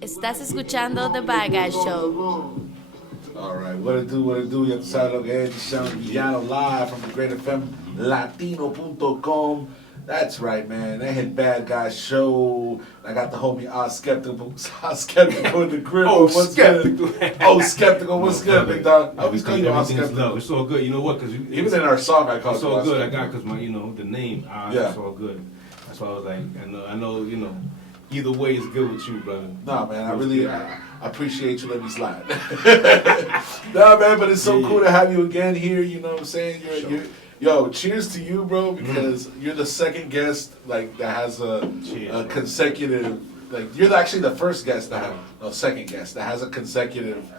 Estás escuchando The Bagage Show. All right, what it do, what it do? You have to sign up at D'shon El Villano live from Dagr8fm Latino.com. That's right, man. That hit Bad Guy Show. I got the homie Skeptical in the crib. Oh, What's Skeptical. Good? Oh, Skeptical. What's good, big dog? I always call you Everything's Skeptical. love. It's all good. You know what? Because Even in our song, I call it's you all good. Skeptical. I got because my, the name. Yeah. It's all good. That's why I was like, I know, either way is good with you, brother. Nah, man, I appreciate you letting me slide. Nah, man, but it's so cool to have you again here. You know what I'm saying? Yo, cheers to you, bro, because you're the second guest like that has a consecutive. Like you're actually the first guest that second guest that has a consecutive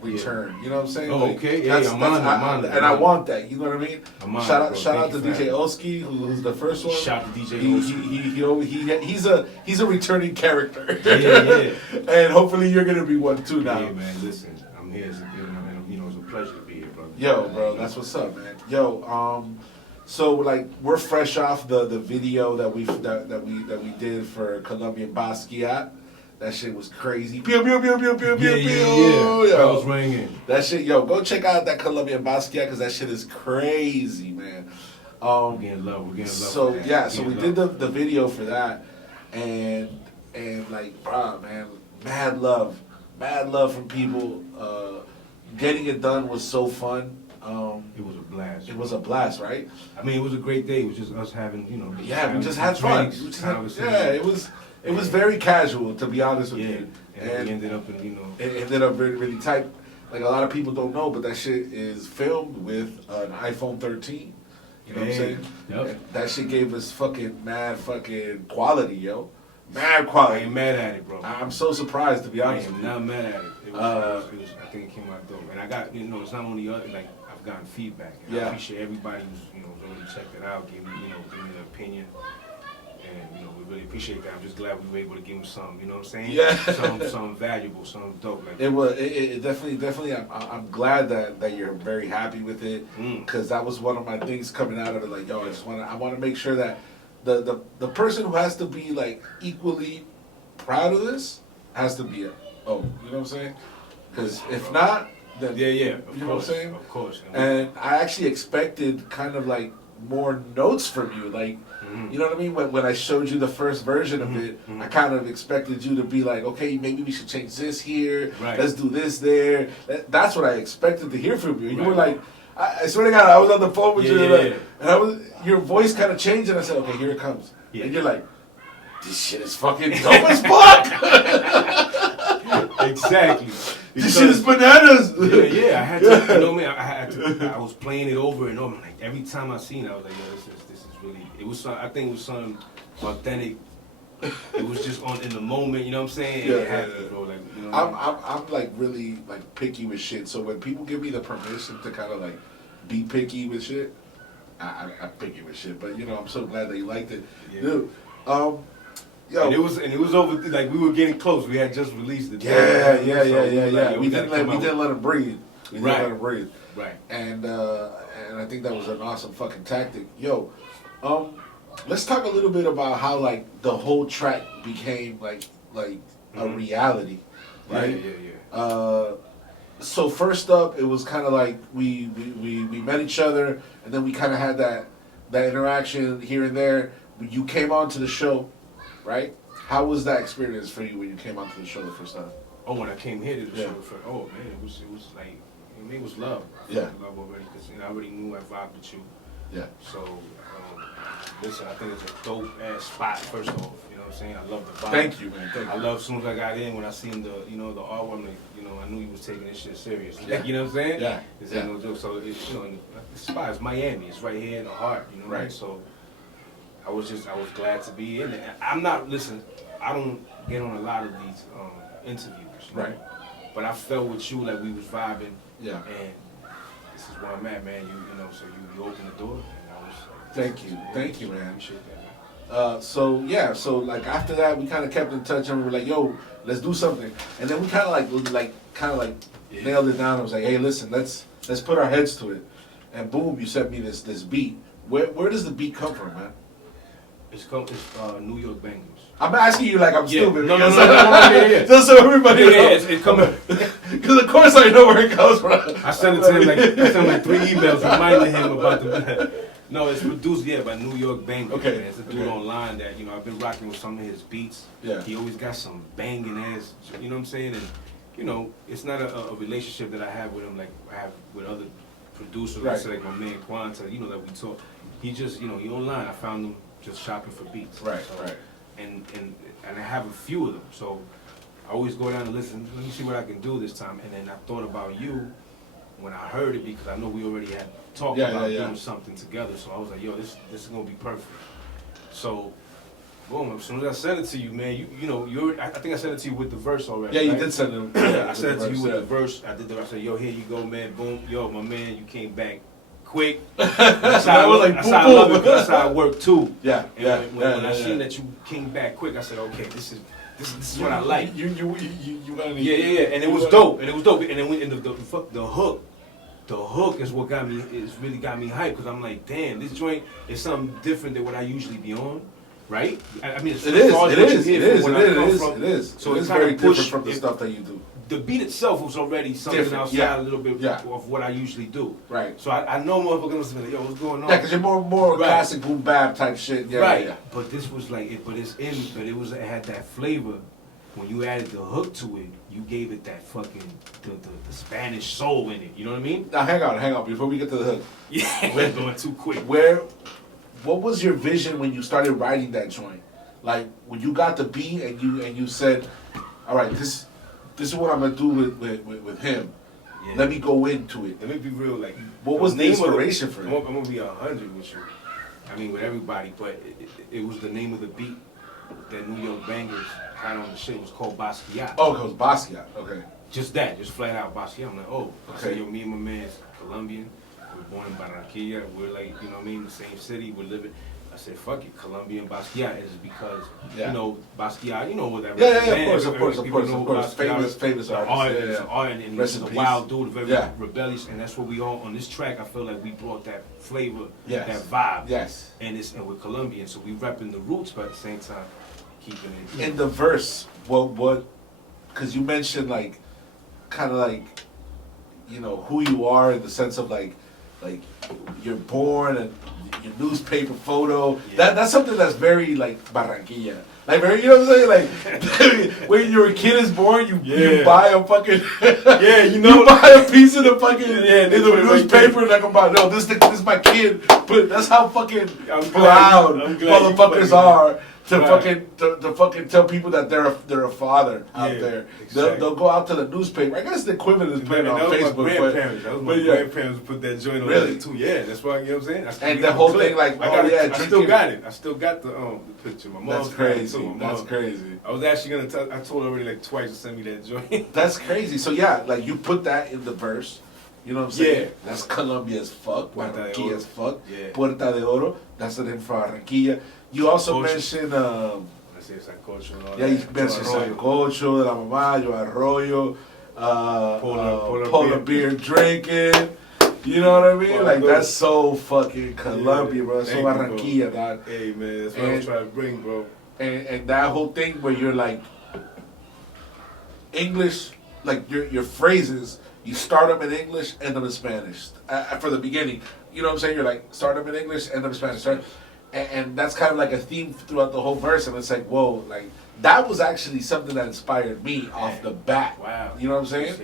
return. You know what I'm saying? Oh, okay. Yeah, I'm on it. And I want that. You know what I mean? Shout out to Thank DJ you. Oski, who's the first one. Shout out to DJ Oski. He's a returning character. Yeah. And hopefully you're gonna be one too now. Yeah, man. Listen, I'm here. It's a pleasure to be here, brother. Yo, bro, that's what's up, man. Yo, so we're fresh off the video that we did for Colombian Basquiat. That shit was crazy. Pew pew pew pew pew pew pew. Yeah. Yo. Bells ringing. That shit, yo, go check out that Colombian Basquiat because that shit is crazy, man. We're getting love. So yeah, so we did the video for that, and bro, man, mad love from people. Getting it done was so fun. It was a blast. It was a blast, right? I mean, it was a great day. It was just us having, Yeah, we just had fun. It was very casual, to be honest with you. And we ended up in, It ended up really, really tight. Like a lot of people don't know, but that shit is filmed with an iPhone 13. You know what I'm saying? Yep. And that shit gave us mad quality, yo. Mad quality. I ain't mad at it, bro. I'm so surprised, to be honest with you. I'm not mad at it. It was, I think it came out dope. And I got, it's not only us, I've gotten feedback. And I appreciate everybody who's, really checked it out, give me an opinion. And, we really appreciate that. I'm just glad we were able to give them some, you know what I'm saying? Yeah. Something valuable, something dope. It definitely, I'm glad that you're very happy with it. Because that was one of my things coming out of it. I want to make sure that the person who has to be equally proud of this has to be you know what I'm saying? Because if not, then you know what I'm saying? Of course. And I actually expected kind of more notes from you, you know what I mean? When I showed you the first version of it, I kind of expected you to be okay, maybe we should change this here. Right. Let's do this there. That's what I expected to hear from you. You were like, I swear to God, I was on the phone with you, and your voice kind of changed, and I said, okay, here it comes. Yeah. And you're like, this shit is fucking dope as fuck. Exactly. This shit is bananas. Yeah. I had to, I was playing it over and over. Every time I seen it, I was like, yo, this is really. I think it was something authentic. It was just in the moment, you know what I'm saying? Yeah, it happened, bro. I'm really picky with shit. So when people give me the permission to kind of be picky with shit, I'm picky with shit. But I'm so glad that you liked it, dude. Yo. And it was over. We were getting close. We had just released it. Yeah. We didn't let him breathe. We didn't let him breathe. Right. And I think that was an awesome fucking tactic. Yo, let's talk a little bit about how the whole track became a reality, right? Yeah. So first up, it was kind of we met each other, and then we kind of had that interaction here and there. You came on to the show, right? How was that experience for you when you came onto the show the first time? Oh, when I came here to the show, oh man, it was it was love. Yeah. Love already, because I already knew I vibed with you. Yeah. So, listen, I think it's a dope ass spot. First off, you know what I'm saying? I love the vibe. Thank you, man. Thank you. I love as soon as I got in, when I seen the artwork, I knew he was taking this shit serious. Yeah. You know what I'm saying? Yeah. This ain't no joke. So the spot is Miami. It's right here in the heart. You know what I mean? So I was glad to be in there. I don't get on a lot of these interviews. Right. But I felt with you we was vibing. Yeah. And this is where I'm at, man. So you opened the door. And I was Thank you, man. Appreciate that, man. So after that, we kind of kept in touch, and we were like, yo, let's do something. And then we kind of nailed it down. I was like, hey, listen, let's put our heads to it. And boom, you sent me this beat. Where does the beat come from, man? It's New York Bangers. I'm asking you like I'm stupid. No, yeah. Just so everybody knows. It's coming. Because of course I know where it comes from. I sent it to him like 3 emails reminding him about the. No, it's produced by New York Bangers. Okay. Man. It's a dude online that I've been rocking with some of his beats. Yeah. He always got some banging ass. You know what I'm saying? And it's not a relationship that I have with him like I have with other producers. Right. It's like my man Quanta. That we talk. He just he online. I found him just shopping for beats. Right. So, Right. And I have a few of them. So I always go down and listen. Let me see what I can do this time. And then I thought about you when I heard it because I know we already had talked about doing something together. So I was like, yo, this is gonna be perfect. So, boom! As soon as I sent it to you, man, I think I sent it to you with the verse already. Yeah, you right? did send it. I sent it to you with the verse. I said, yo, here you go, man. Boom, yo, my man, you came back quick. That's how I love it. That's how I work too. Yeah, and when I seen that you came back quick, I said, okay, this is what I like. You And it was dope. And then the hook is what really got me hyped because I'm like, damn, this joint is something different than what I usually be on, right? I mean, it is. So it's very different from the stuff that you do. The beat itself was already something Different, outside a little bit of what I usually do. Right. So I know motherfuckers gonna be like, yo, what's going on? Yeah, because you're more classic boom bap type shit. Yeah, right. Yeah. But this was like it. But it had that flavor. When you added the hook to it, you gave it that fucking the Spanish soul in it. You know what I mean? Now hang on. Before we get to the hook, we're going too quick. What was your vision when you started writing that joint? Like when you got the beat and you said, all right, this is what I'm gonna do with him. Yeah. Let me go into it. Let me be real. Like, what was the inspiration for it? I'm gonna be 100 with you. I mean, with everybody, but it was the name of the beat that New York Bangers had on the shit. It was called Basquiat. Oh, it was Basquiat. Okay. Just flat out Basquiat. I'm like, oh, okay. So, yo, me and my man's Colombian. We're born in Barranquilla. We're like, you know what I mean, the same city. We're living. I said, fuck it, Colombian Basquiat is because, Basquiat, you know what that represents. Of course. Famous artist. And he's a wild dude, very rebellious, and that's what we all, on this track, I feel like we brought that flavor, that vibe. Yes. And we're Colombian, so we repping the roots, but at the same time, keeping it. In the verse, what, because you mentioned kind of who you are in the sense of like you're born and your newspaper photo. Yeah. That's something that's very Barranquilla. Like very, you know what I'm saying? Like when your kid is born, you buy a fucking you buy a piece of the fucking in the newspaper and like about this is my kid. But that's how fucking proud motherfuckers are. To fucking tell people that they're a father out there. Exactly. They'll go out to the newspaper. I guess the equivalent is putting it on Facebook. My grandparents put that joint on there too. Yeah, that's why, you know what I'm saying? And the whole thing I still got it. I still got the picture. My mom's That's crazy. That's crazy. I was actually I told her already twice to send me that joint. That's crazy. So you put that in the verse. You know what I'm saying? Yeah. That's Colombia as fuck. Barranquilla as fuck. Yeah. Puerta de Oro. That's the name for Barranquilla. You also mentioned, you mentioned Sancocho, de la mamá, yo arroyo, polar beer drinking. You know what I mean? That's so fucking Colombia, bro. So Barranquilla, dog. Hey, man, that's what I'm trying to bring, bro. And that whole thing where you're English, your phrases, you start them in English, end them in Spanish. For the beginning. You know what I'm saying? You're start them in English, end them in Spanish. And that's kind of a theme throughout the whole verse, and it's whoa, that was actually something that inspired me off the bat. Wow. You know what I'm saying?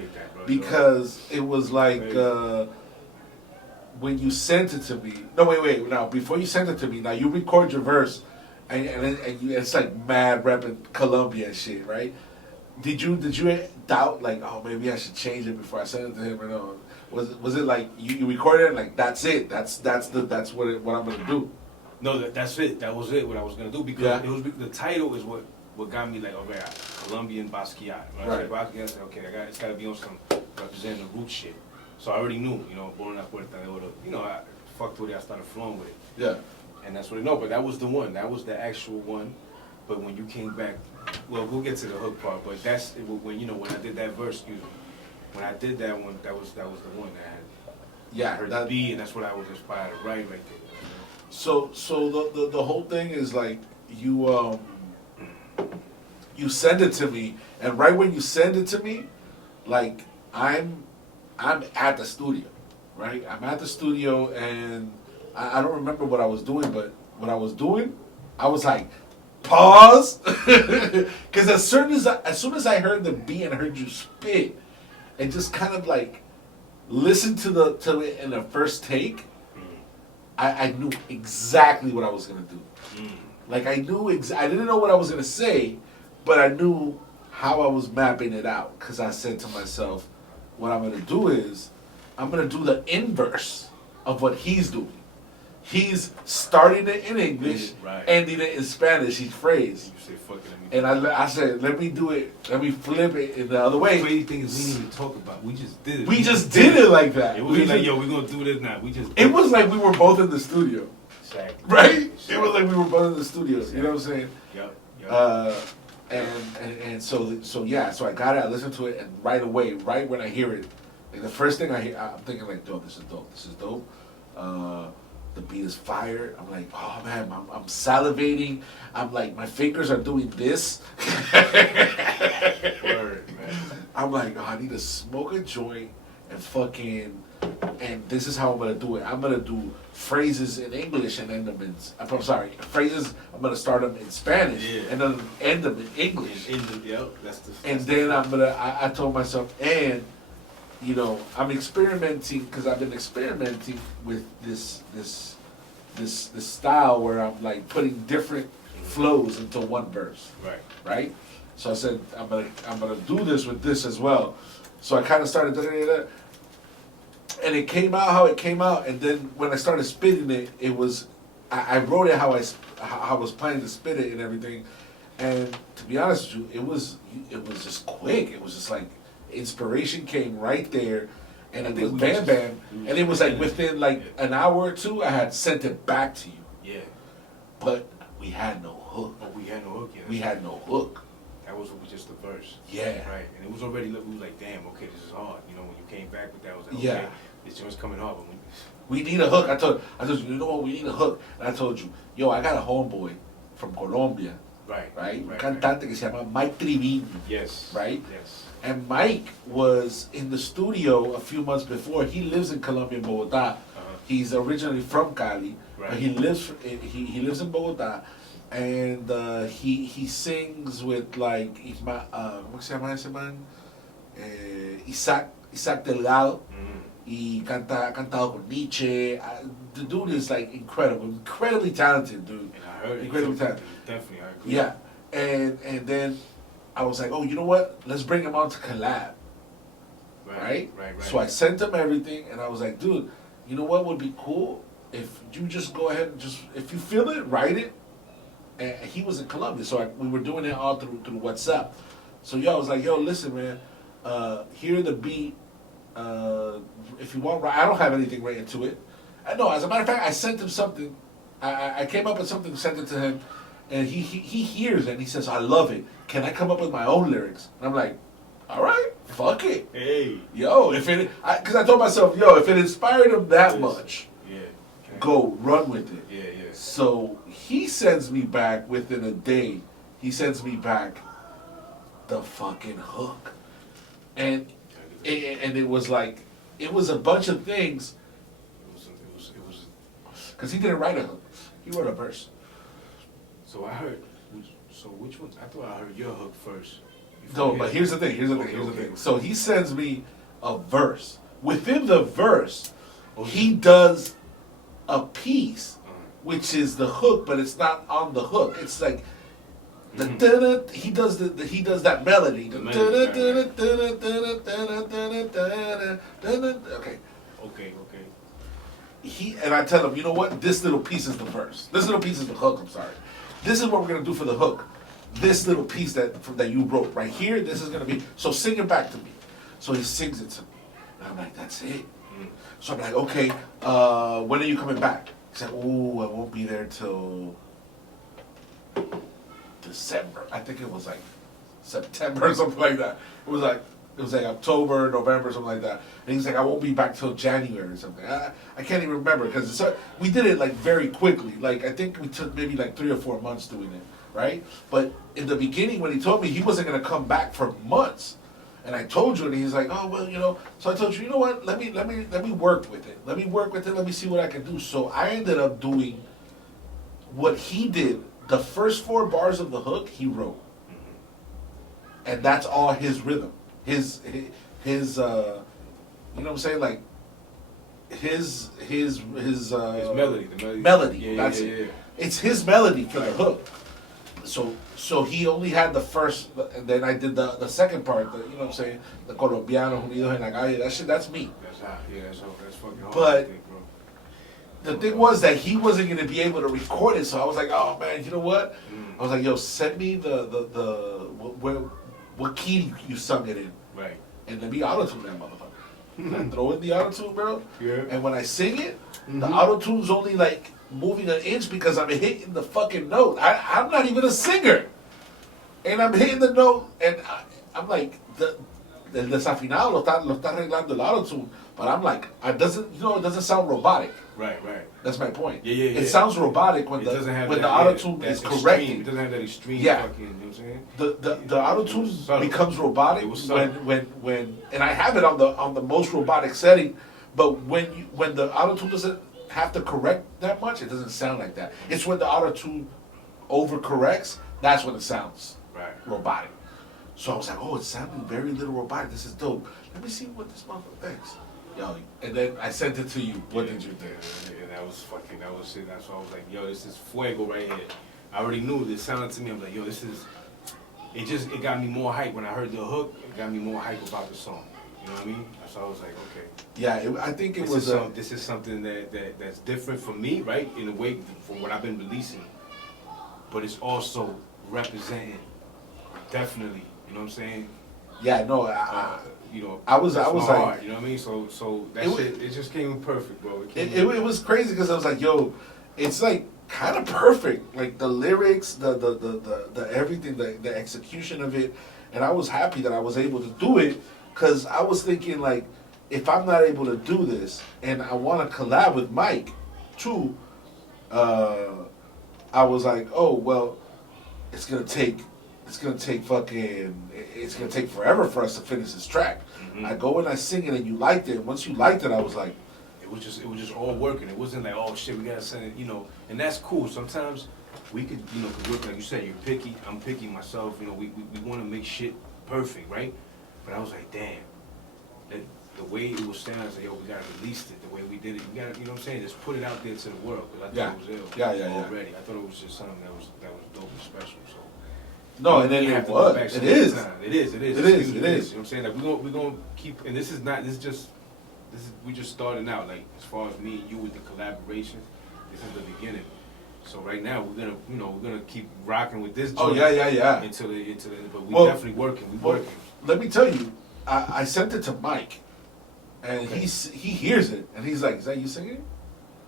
Because it was when you sent it to me. No, wait. Now, before you sent it to me, now you record your verse, and it's mad repping Colombia and shit, right? Did you doubt maybe I should change it before I send it to him or no? Was it you recorded it that's it? That's what I'm gonna do. No, that's it. That was it. What I was gonna do because it was the title is what got me okay, Colombian Basquiat. Right. Basquiat, I said, okay, it's gotta be on some representing the root shit. So I already knew, born in la Puerta de Oro. I fucked with it. I started flowing with it. Yeah. And that's what but that was the one. That was the actual one. But when you came back, well, we'll get to the hook part. But that's when when I did that verse. When I did that one, that was the one that I had. Yeah. Heard the beat, and that's what I was inspired to write right there. So the whole thing is like you send it to me, and right when you send it to me, like I'm at the studio, right? I'm at the studio, and I don't remember what I was doing, but what I was doing, I was like, pause, because as soon as I heard the beat and heard you spit, and just kind of like listen to it in the first take, I knew exactly what I was gonna do. Like I knew I didn't know what I was gonna say, but I knew how I was mapping it out. Cause I said to myself, what I'm gonna do is I'm gonna do the inverse of what he's doing. He's starting it in English, right, ending it in Spanish, each phrase. You say fuck it. And I said, let me do it. Let me flip it in the other way. The crazy thing is we didn't even talk about. We just did it. We just did it like that. It wasn't like, yo, we're gonna do this now. It was like we were both in the studio. Exactly. Right? Exactly. It was like we were both in the studio. You know what I'm saying? Yep. And so yeah. So I got it. I listened to it, and right away, right when I hear it, like the first thing I hear, I'm thinking like, "Yo, this is dope. This is dope." The beat is fire. I'm like, oh man, I'm salivating. I'm like, my fingers are doing this. Word, man. I'm like, oh, I need to smoke a joint and fucking, and this is how I'm gonna do it. I'm gonna do phrases in English and end them in, I'm sorry, phrases, I'm gonna start them in Spanish and then end them in English. And then I told myself, and you know, I'm experimenting because I've been experimenting with this style where I'm like putting different flows into one verse. Right. So I said I'm gonna do this with this as well. So I kind of started and it came out how it came out. And then when I started spitting it, it was I wrote it how I was planning to spit it and everything. And to be honest with you, it was just quick. It was just like inspiration came right there, and it was bam bam, and it was like within like an hour or two, I had sent it back to you. Yeah. But we had no hook. Oh, we had no hook yet. We had no hook. That was just the verse. Yeah. Right. And it was already, we was like, damn, okay, this is hard. You know, when you came back with that, I was like, okay, yeah, this joint's coming hard. But we need a hook. I told you, you know what, we need a hook. And I told you, yo, I got a homeboy from Colombia. Right. Un cantante que se llama Mike Triviño. Yes. Right. Yes. And Mike was in the studio a few months before. He lives in Colombia, in Bogotá. He's originally from Cali, but he lives in Bogotá, and he sings with like ¿cómo se llama ese man? Isaac Delgado. Y ha cantado con Nietzsche. The dude is like incredibly talented, dude. And I heard incredibly talented. Definitely, I agree. Yeah, and then I was like, oh, you know what? Let's bring him on to collab. Right. So I sent him everything, and I was like, dude, you know what would be cool if you just go ahead and if you feel it, write it. And he was in Colombia, so we were doing it all through WhatsApp. So I was like, yo, listen, man, hear the beat. If you want, I don't have anything written to it. No, as a matter of fact, I sent him something. I came up with something, sent it to him, and he hears it and he says, I love it. Can I come up with my own lyrics? And I'm like, all right, fuck it. Hey. Yo, because I told myself, yo, if it inspired him that much, go run with it. Yeah. So he sends me back within a day. He sends me back the fucking hook, and it was like it was a bunch of things. It was because he didn't write a hook. He wrote a verse. So I heard. So which one? I thought I heard your hook first. No, but here's the thing. Here's the thing. So he sends me a verse. Within the verse, he does a piece, which is the hook, but it's not on the hook. It's like he does that melody. Okay. And I tell him, you know what? This little piece is the verse. This little piece is the hook. I'm sorry. This is what we're gonna do for the hook. This little piece that you wrote right here. This is gonna be. So sing it back to me. So he sings it to me, and I'm like, that's it. So I'm like, okay. When are you coming back? He said, ooh, I won't be there till December. I think it was like September or something like that. It was like, It was like October, November, something like that. And he's like, I won't be back till January or something. I can't even remember because we did it like very quickly. Like I think we took maybe like 3 or 4 months doing it, right? But in the beginning, when he told me he wasn't gonna come back for months, and I told you, and he's like, oh well, you know. So I told you, you know what? Let me work with it. Let me work with it. Let me see what I can do. So I ended up doing what he did. The first 4 bars of the hook he wrote, and that's all his rhythm. His you know what I'm saying, like his melody, the melody. Melody, yeah, that's yeah, it. yeah. It's his melody for the hook. So he only had the first, and then I did the second part. You know what I'm saying, the Colombiano Unidos en la Calle. That shit, that's me. That's hot. Yeah, that's fucking hard. But I think, bro. the thing was that he wasn't gonna be able to record it, so I was like, oh man, you know what? I was like, yo, send me what key you sung it in. Right. And let me auto-tune that motherfucker. And I throw in the auto-tune, bro. Yeah. And when I sing it, the auto-tune's only like moving an inch because I'm hitting the fucking note. I'm not even a singer. And I'm hitting the note, and I'm like, el desafinado lo está arreglando el auto-tune. But I'm like, it doesn't sound robotic. Right, right. That's my point. Yeah, yeah, yeah. It sounds robotic when the auto-tune is corrected. It doesn't have that extreme fucking, you know what I'm saying? The auto-tune becomes robotic when and I have it on the most robotic setting, but when the auto-tune doesn't have to correct that much, it doesn't sound like that. It's when the auto-tune overcorrects, that's when it sounds robotic. So I was like, oh, it's sounding very little robotic. This is dope. Let me see what this motherfucker thinks. Yo, and then I sent it to you. What did you think? And that was it. That's why I was like, yo, this is fuego right here. I already knew this sounded to me. I'm like, yo, this is. It got me more hype when I heard the hook. It got me more hype about the song. You know what I mean? So I was like, okay. Yeah, I think this is something that's different for me, right? In a way, from what I've been releasing, but it's also representing definitely. You know what I'm saying? Yeah, no, you know, I was like, heart, you know what I mean? So that it just came perfect, bro. It was crazy because I was like, yo, it's like kind of perfect, like the lyrics, the everything, the execution of it, and I was happy that I was able to do it because I was thinking like, if I'm not able to do this and I want to collab with Mike, too, I was like, oh well, it's gonna take forever for us to finish this track. I go and I sing it and you liked it. Once you liked it, I was like, it was just all working. It wasn't like, oh shit, we gotta send it, you know. And that's cool. Sometimes we could, you know, cause like you said, you're picky. I'm picky myself. You know, we want to make shit perfect, right? But I was like, damn, the way it was sounding, I was like, yo, we gotta release it the way we did it. We gotta, you know what I'm saying? Just put it out there to the world. Cause I thought it was ill. Already, I thought it was just something that was dope and special. So. No, and then it was. It is. It is. You know what I'm saying? Like we're gonna keep, and we just starting out. Like as far as me and you with the collaboration, this is the beginning. So right now we're gonna keep rocking with this. Oh yeah. Until but we definitely working. Working. Let me tell you, I sent it to Mike, and he hears it, and he's like, "Is that you singing?"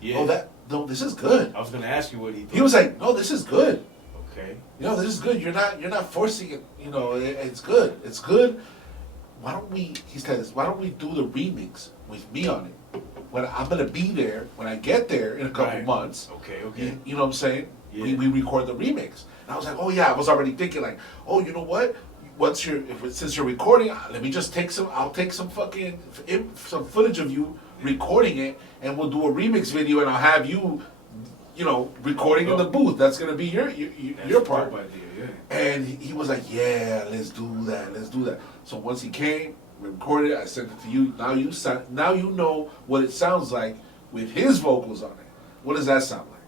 Yeah. No, this is good. I was gonna ask you what he thought. He was like, "No, this is good." Okay. You know, this is good. You're not forcing it. You know, it's good. It's good. Why don't we? He says, why don't we do the remix with me on it? When I'm gonna be there, when I get there in a couple months. Okay. You know what I'm saying? Yeah. We record the remix. And I was like, oh yeah. I was already thinking like, oh, you know what? Since you're recording, let me just I'll take some footage of you recording it, and we'll do a remix video, and I'll have you. You know, recording in the booth. That's gonna be your part. Idea, yeah. And he was like, "Yeah, let's do that." So once he came, we recorded it. I sent it to you. Now you know what it sounds like with his vocals on it. What does that sound like?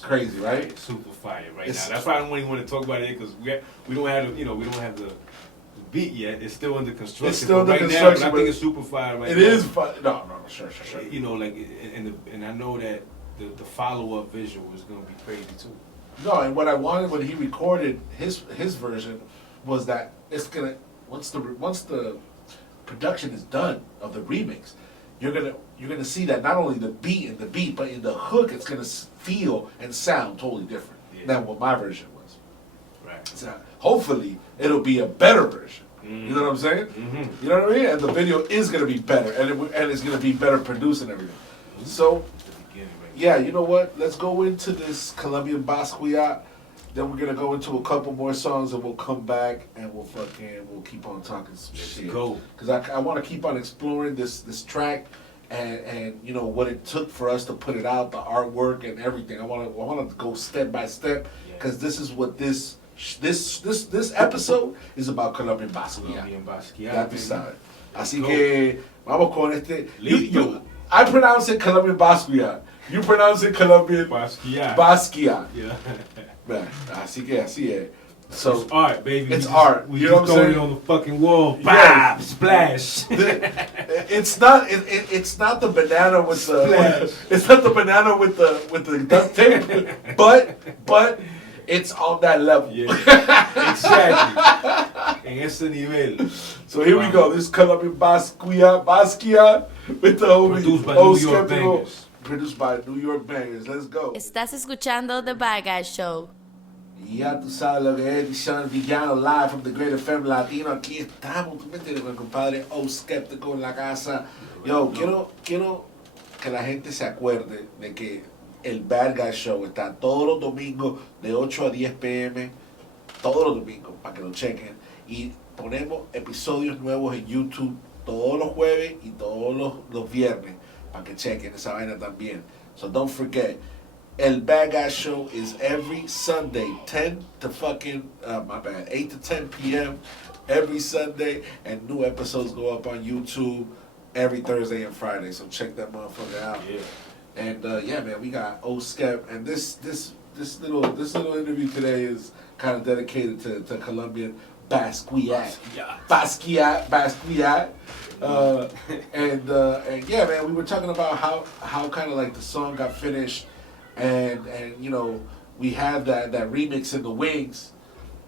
Crazy, right? Super fire now. That's why I don't even want to talk about it because we don't have the beat yet. It's still under construction. It's still under construction. Now, but I think it's super fire right now. It is fire. No, sure. You know, like, and I know that. The follow-up visual is gonna be crazy too. No, and what I wanted when he recorded his version was that it's gonna once the production is done of the remix, you're gonna see that not only the beat, but in the hook, it's gonna feel and sound totally different than what my version was. Right. So hopefully, it'll be a better version. You know what I'm saying? You know what I mean? And the video is gonna be better, and it's gonna be better produced and everything. So, yeah, you know what? Let's go into this Colombian Basquiat. Then we're gonna go into a couple more songs, and we'll come back and we'll keep on talking some shit. Because I want to keep on exploring this track, and you know what it took for us to put it out, the artwork and everything. I want to go step by step, because this is what this episode is about. Colombian Basquiat. Ya tú sabes. Así que vamos con este. I pronounce it Colombian Basquiat. You pronounce it Colombian Basquiat. Yeah. Man, así es. So it's art, baby. It's art. We you know just what I'm throwing saying? it on the fucking wall. Yeah. Bam! Splash. It's not. It's not the banana with the. It's not the banana with the duct tape, but it's on that level. Yeah. Exactly. En ese nivel. So here we go. This Colombian Basquiat with the Produced by New York Bangers. Produced by New York Bangers. Let's go. Estás escuchando The Bad Show. Ya tú sabes lo que es D'shon El Villano, live from Dagr8fm Latino. Aquí estamos, tú me entiendes, con el compadre OSKEPTICAL en la casa. Yo, quiero que la gente se acuerde de que el Bad Guy Show está todos los domingos de 8 a 10 p.m. Todos los domingos, para que lo chequen. Y ponemos episodios nuevos en YouTube todos los jueves y todos los viernes, para que chequen esa vaina también. So don't forget. El Bad Guy Show is every Sunday, 8 to 10 p.m. every Sunday, and new episodes go up on YouTube every Thursday and Friday. So check that motherfucker out. Yeah. And yeah, man, we got OSKEP, and this little interview today is kind of dedicated to Colombian Basquiat. And yeah, man, we were talking about how kind of like the song got finished. And you know, we have that remix in the wings,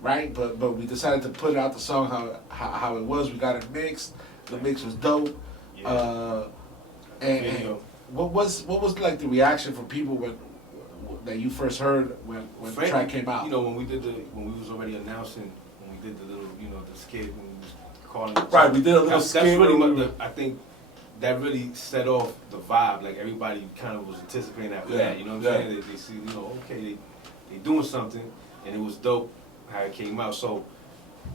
right? But we decided to put out the song how it was. We got it mixed. The mix was dope. Yeah. And what was like the reaction from people that you first heard when the track came out? You know, when we was already announcing, when we did the little, you know, the skit, when we was calling it. Right, we did a little skit. That's really I think that really set off the vibe. Like everybody kind of was anticipating after that. You know what I'm saying? They see, you know, okay, they doing something, and it was dope how it came out. So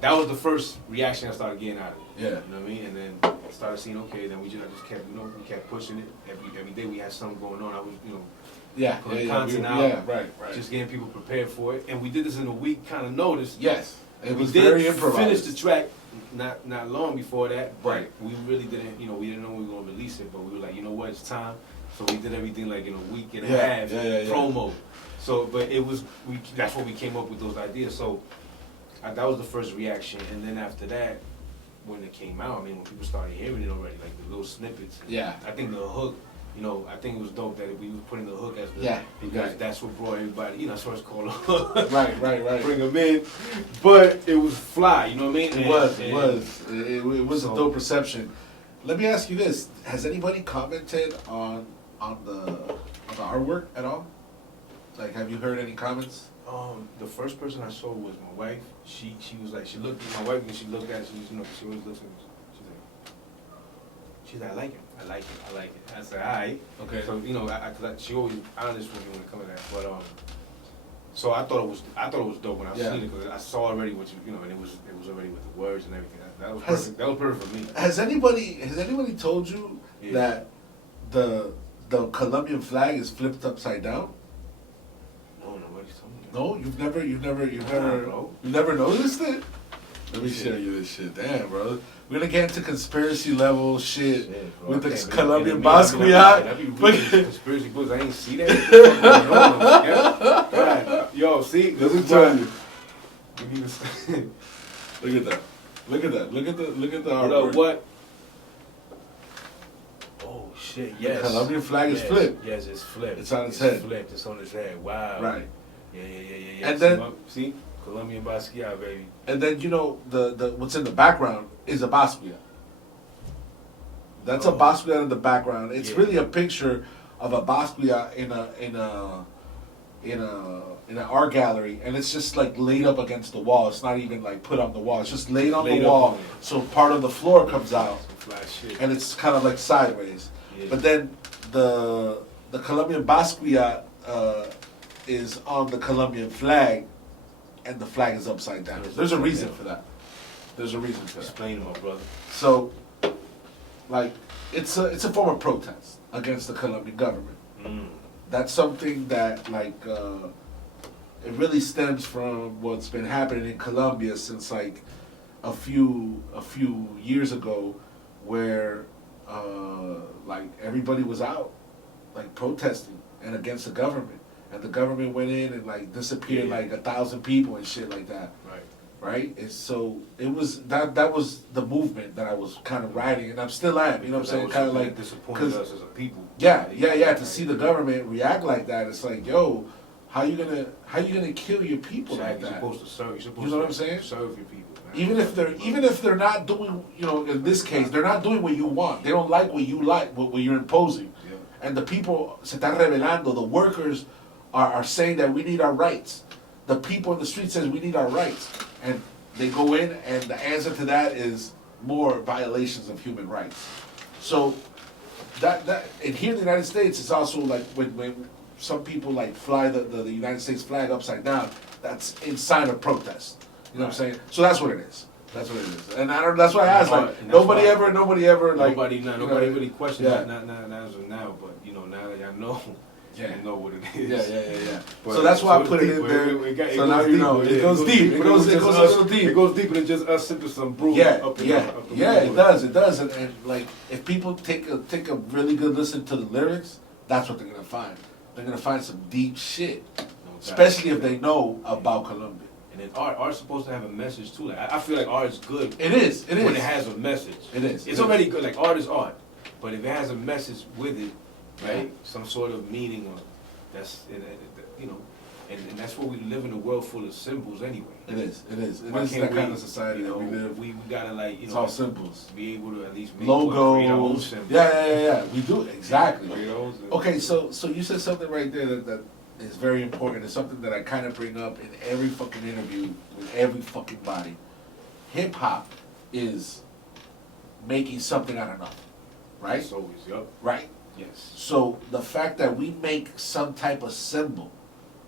that was the first reaction I started getting out of it. Yeah. You know what I mean? And then I started seeing, okay, then I just kept, you know, we kept pushing it. Every day we had something going on. I was, you know, putting content out. Right. Just getting people prepared for it. And we did this in a week kind of notice. Yes. It was we very did improvised. finish the track not long before that, but right. We really didn't, you know, we didn't know we were gonna release it, but we were like, you know what, it's time. So we did everything like in a week and a half promo. So, but it was that's what we came up with those ideas. So that was the first reaction, and then after that, when it came out, I mean, when people started hearing it already, like the little snippets. I think the hook. You know, I think it was dope that we was putting the hook as the because that's what brought everybody. You know, that's what it's called. Right. Bring them in, but it was fly. You know what I mean? It was a dope reception. Let me ask you this: has anybody commented on the artwork at all? Like, have you heard any comments? The first person I saw was my wife. She was like, she looked at my wife and she looked at it. She always looks at me. She's like, I like it. I said, all right. Okay. So, you know, she always honest with me when it comes to that. But so I thought it was dope when I seen it, because I saw already what you know, and it was already with the words and everything. That was perfect. That was perfect for me. Has anybody told you that the Colombian flag is flipped upside down? No, nobody's told me that. No, you've never noticed it? Let me show you this shit. Damn, bro. We're gonna get into conspiracy level shit with the Colombian Basquiat. Conspiracy books, I ain't see that. God. Yo, see? Let me tell you. Look at that. Look at the artwork. What? Oh shit! Yes. The Colombian flag is flipped. Yes, it's flipped. It's on its head. Flipped. It's on its head. Wow. Right. Yeah. And then see, Colombian Basquiat, baby. And then you know the what's in the background is a Basquiat. That's a Basquiat in the background. It's really a picture of a Basquiat in in an art gallery, and it's just like laid up against the wall. It's not even like put on the wall. It's just laid on the wall, so part of the floor comes out, and it's kind of like sideways. Yeah. But then the Colombian Basquiat is on the Colombian flag, and the flag is upside down. There's a reason for that. There's a reason for that. Explain, my brother. So, like, it's a form of protest against the Colombian government. That's something that, like, it really stems from what's been happening in Colombia since, like, a few years ago, where like everybody was out, like, protesting and against the government, and the government went in and like disappeared like 1,000 people and shit like that. Right. And so it was that was the movement that I was kind of riding, and I'm still am. You know what I'm saying? Kind of like disappointed us as a people. Yeah. To see the government react like that, it's like, yo, how you gonna kill your people like that? You're supposed to serve. You're supposed you know what I'm saying? Serve your people. Even if they're not doing, you know, in this case, they're not doing what you want. They don't like what you like, what you're imposing. Yeah. And the people se están rebelando. The workers are saying that we need our rights. The people in the street says we need our rights. And they go in, and the answer to that is more violations of human rights. So that and here in the United States, it's also like when some people like fly the United States flag upside down, that's in sign of protest. You know what I'm saying? So that's what it is. That's what it is. And that's why I asked, like, nobody ever like nobody really questions it, not as of now, but you know, now that y'all know. Yeah, you know what it is. Yeah. So that's why I put it in there. So now you know. It goes deep. It goes a little deep. It goes deeper than just us sipping some brew. Yeah. It does. And like, if people take a really good listen to the lyrics, that's what they're gonna find. They're gonna find some deep shit, especially if they know about Colombia. And then art's supposed to have a message too. Like, I feel like art is good. It is. When it has a message. It is. It's already good. Like, art is art, but if it has a message with it. Right, some sort of meaning, or that's you know, and that's what we live in a world full of symbols anyway. It is that kind of society that we live. We gotta, like, you it's know, all symbols. Be able to at least make logos. Our own symbols. Yeah. We do exactly. Okay, so so you said something right there that is very important. It's something that I kind of bring up in every fucking interview with every fucking body. Hip hop is making something out of nothing, right? It's always, yup. Right. Yes. So the fact that we make some type of symbol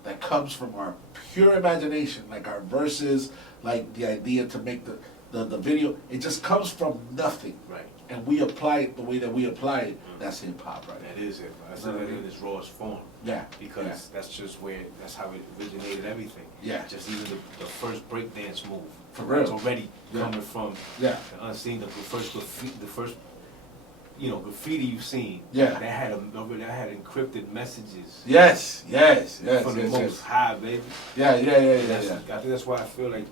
that comes from our pure imagination, like our verses, like the idea to make the video, it just comes from nothing. Right. And we apply it the way that we apply it. That's hip hop, right? That is hip hop. That's that in its rawest form. Yeah. Because that's just that's how it originated everything. Yeah. Just even the first breakdance move. For real. It's already coming from the unseen. The first you know, graffiti you've seen. Yeah. That had encrypted messages. Yes. From the most high, baby. Yeah. I think that's why I feel like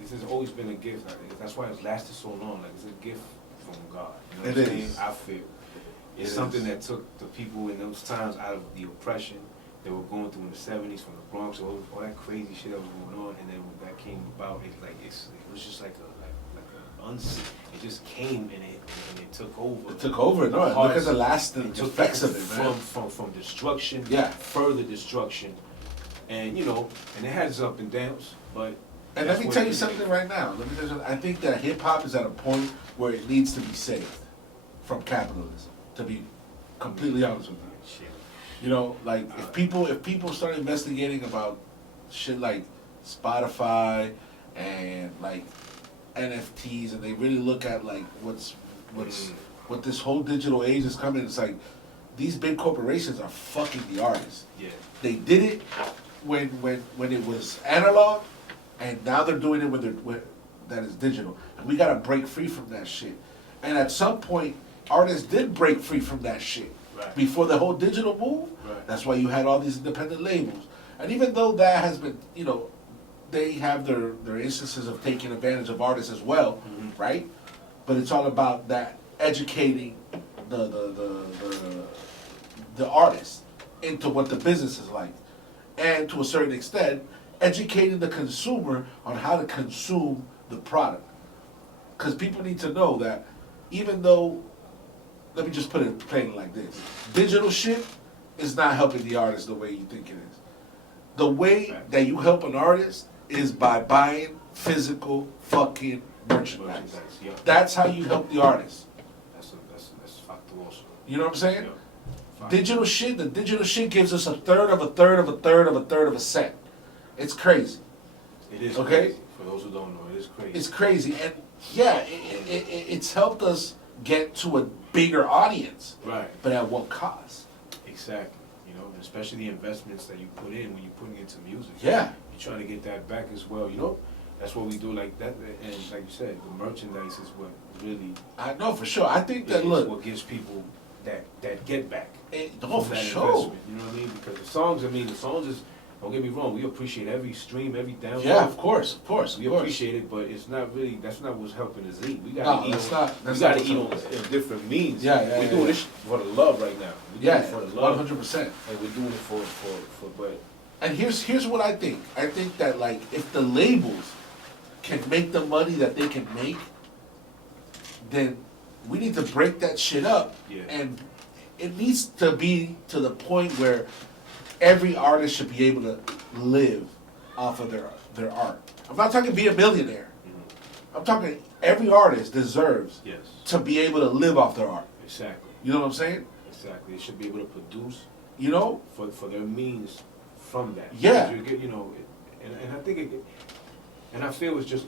this has always been a gift. That's why it's lasted so long. Like, it's a gift from God. You know what I'm saying? I feel it's something that took the people in those times out of the oppression they were going through in the 70s, from the Bronx, all that crazy shit that was going on, and then when that came about, it was just like unseen. It just came and it took over. It took over. No, look at the lasting effects of it, man. From destruction, further destruction, and you know, and it has its up and downs, but. And let me tell you something right now. I think that hip hop is at a point where it needs to be saved from capitalism. To be completely honest with you. You know, like, if people start investigating about shit like Spotify and like NFTs, and they really look at like what this whole digital age is coming, it's like these big corporations are fucking the artists. Yeah. They did it when it was analog, and now they're doing it when that is digital. And we gotta break free from that shit. And at some point, artists did break free from that shit. Right. Before the whole digital move. Right. That's why you had all these independent labels. And even though that has been, you know, they have their instances of taking advantage of artists as well, right? But it's all about that educating the artist into what the business is like, and to a certain extent, educating the consumer on how to consume the product. Because people need to know that even though, let me just put it plain like this, digital shit is not helping the artist the way you think it is. The way that you help an artist is by buying physical fucking merchandise. Yeah. That's how you help the artist. That's factuoso. You know what I'm saying? Yeah. Digital shit. The digital shit gives us a third of a third of a third of a third of a cent. It's crazy. It is okay. Crazy. For those who don't know, it is crazy. It's crazy, and yeah, it's helped us get to a bigger audience. Right. But at what cost? Exactly. You know, especially the investments that you put in when you're putting into music. Yeah. You're trying to get that back as well. You know, that's what we do. Like that, and like you said, the merchandise is what really. I know for sure. I think that is what gives people that get back. No, for that sure. investment, you know what I mean? Because the songs is. Don't get me wrong. We appreciate every stream, every download. Yeah, of course. We appreciate it, but it's not really. That's not what's helping us eat. We gotta eat. We gotta eat on different means. Yeah. We're doing this for the love right now. We're doing it for the love. 100%. And we're doing it for. But. And here's what I think. I think that like if the labels can make the money that they can make, then we need to break that shit up. Yeah. And it needs to be to the point where every artist should be able to live off of their art. I'm not talking be a millionaire. Mm-hmm. I'm talking every artist deserves to be able to live off their art. Exactly. You know what I'm saying? Exactly. They should be able to produce. You know? For their means from that. Yeah. You know, and I think and I feel it's just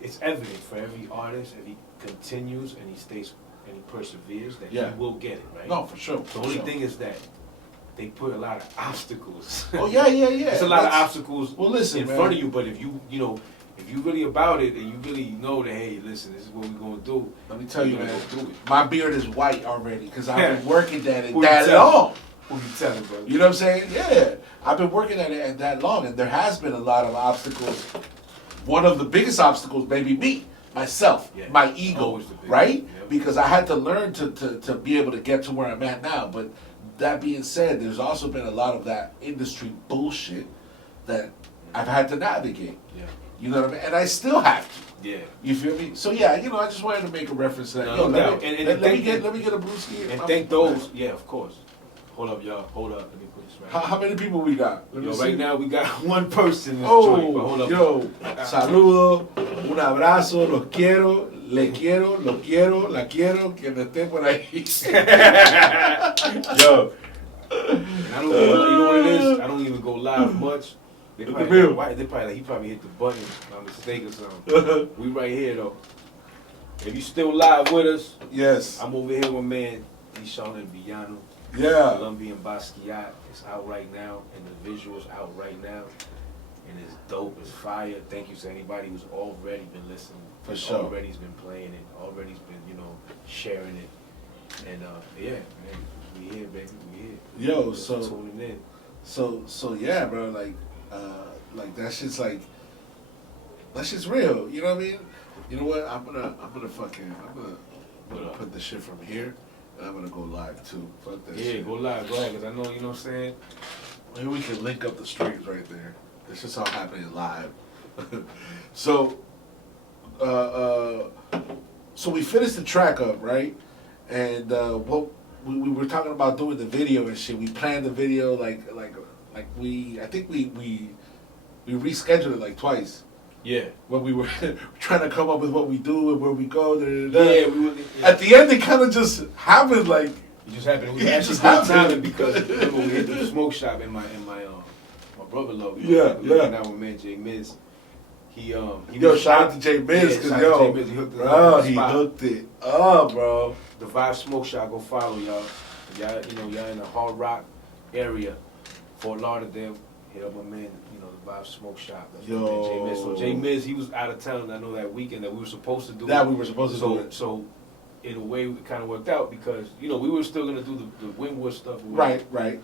it's evident for every artist if he continues and he stays and he perseveres that he will get it, right? No, for sure. The only thing is that they put a lot of obstacles. Oh yeah. There's a lot of obstacles in front of you, but if you if you really about it and you really know that, hey, listen, this is what we're gonna do. Let me tell you, man, do it. my beard is white already because I've been working at it Who that you telling? long. Who you telling, bro? You know what I'm saying? Yeah, I've been working at it that long, and there has been a lot of obstacles. One of the biggest obstacles, maybe me, myself, my ego, right? Yep. Because I had to learn to be able to get to where I'm at now, but. That being said, there's also been a lot of that industry bullshit that I've had to navigate. Yeah. You know what I mean? And I still have to. Yeah. You feel me? So yeah, I just wanted to make a reference to that. No, let me get a brewski. And thank those. Yeah, of course. Hold up, y'all. Hold up. Let me put this right. How many people we got? Right now we got one person in this joint, but hold up. Yo, saludo, un abrazo, los quiero, le quiero, lo quiero, la quiero, que me esté por ahí. Yo, and I don't even, you know what it is? I don't even go live much. They probably he probably hit the button by mistake or something. We right here though. If you still live with us, yes, I'm over here with man D'shon El Villano. Yeah. Colombian Basquiat is out right now, and the visuals out right now, and it's dope, it's fire. Thank you to anybody who's already been listening. For sure. Already's been playing it, already's been, sharing it. And yeah, man, we here, baby, we here. Yo, so tuning in. So yeah, bro, like that shit's real. You know what I mean? You know what? I'm gonna put the shit from here. I'm gonna go live too. Fuck that shit. Yeah, go live, because I know, you know what I'm saying? Maybe we can link up the streams right there. This is all happening live. So we finished the track up, right? And we were talking about doing the video and shit. We planned the video I think we rescheduled it like twice. Yeah. When we were trying to come up with what we do and where we go. Yeah, At the end, it kind of just happened like. It just happened. It was actually good timing because remember we hit the smoke shop in my brother love. Yeah. Looking out with man J Miz. He shout out to J Miz because he hooked it up, bro. The Vibe Smoke Shop, go follow y'all. Y'all in the Hard Rock area, Fort Lauderdale. Hit up my man, the Vibe Smoke Shop. That's my man J Miz. So J Miz, he was out of town. I know that weekend that we were supposed to do. We were supposed to do it. So in a way, it kind of worked out because we were still gonna do the Wynwood stuff. Right.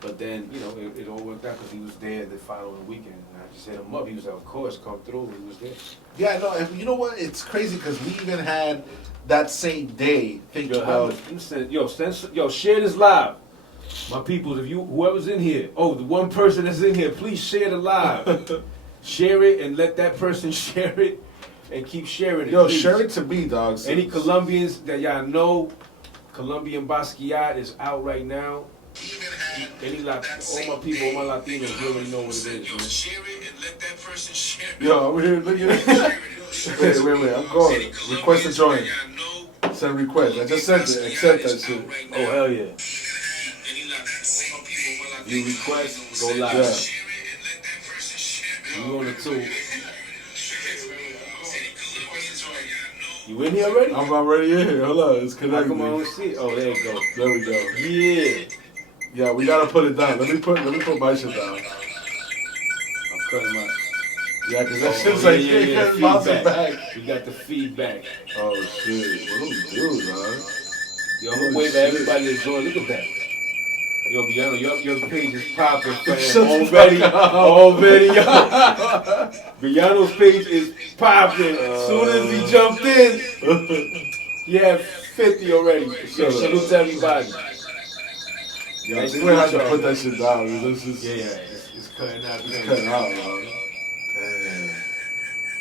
But then it all worked out because he was there the following weekend. And I just hit him up. He was like, of course, come through. He was there. Yeah, no, and you know what? It's crazy because we even had that same day think about. Share this live. My peoples, whoever's in here, the one person that's in here, please share the live. Share it and let that person share it and keep sharing it. Yo, please. share it to me, dogs. Any Colombians that y'all know, Colombian Basquiat is out right now. all my people, all my Latinos, you already know what it is, man. Yo, I'm here, look at it. Wait, I'm going. Request to join. Send request. I just sent it. Accept that shit. Oh, hell yeah. You request, go live. Yeah. You on the 2. You in here already? I'm already in here. Hold on, it's connected. Come on, see. Oh, there you go. There we go. Yeah. Yeah, we gotta put it down. Let me put my shit down. I'm cutting my. Yeah, cause that shit's like bouncing back. We got the feedback. Oh shit, what do we do, man? Yo, I'm gonna wave at everybody that's joined. Look at that. Yo, Villano, your page is popping, fam. Already, yo. Villano's page is popping. As soon as he jumped in, he had 50 already. So salute to everybody. Yeah, I think we have to put that shit down. This is, it's cutting out. It's cutting out, man. Damn.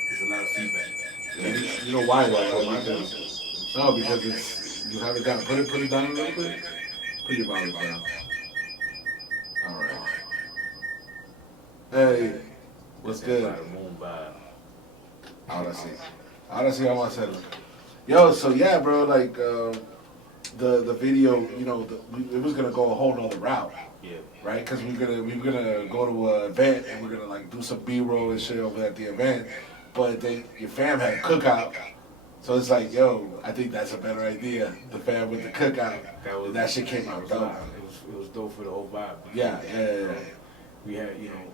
There's a lot of feedback. Yeah, you know why, though? Because it's, you have it down. Put it down a little bit. Put your volume down. Alright. Hey, what's good? Ahora sí, vamos a hacerlo. Yo, so yeah, bro, like, the video, you know, it was gonna go a whole nother route. Yeah. Right? Because we were gonna go to an event and we're gonna like do some B-roll and shit over at the event. But your fam had a cookout. So it's like, yo, I think that's a better idea. The fam with the cookout. That shit came out dope. It was dope for the whole vibe. Yeah. We had, you know,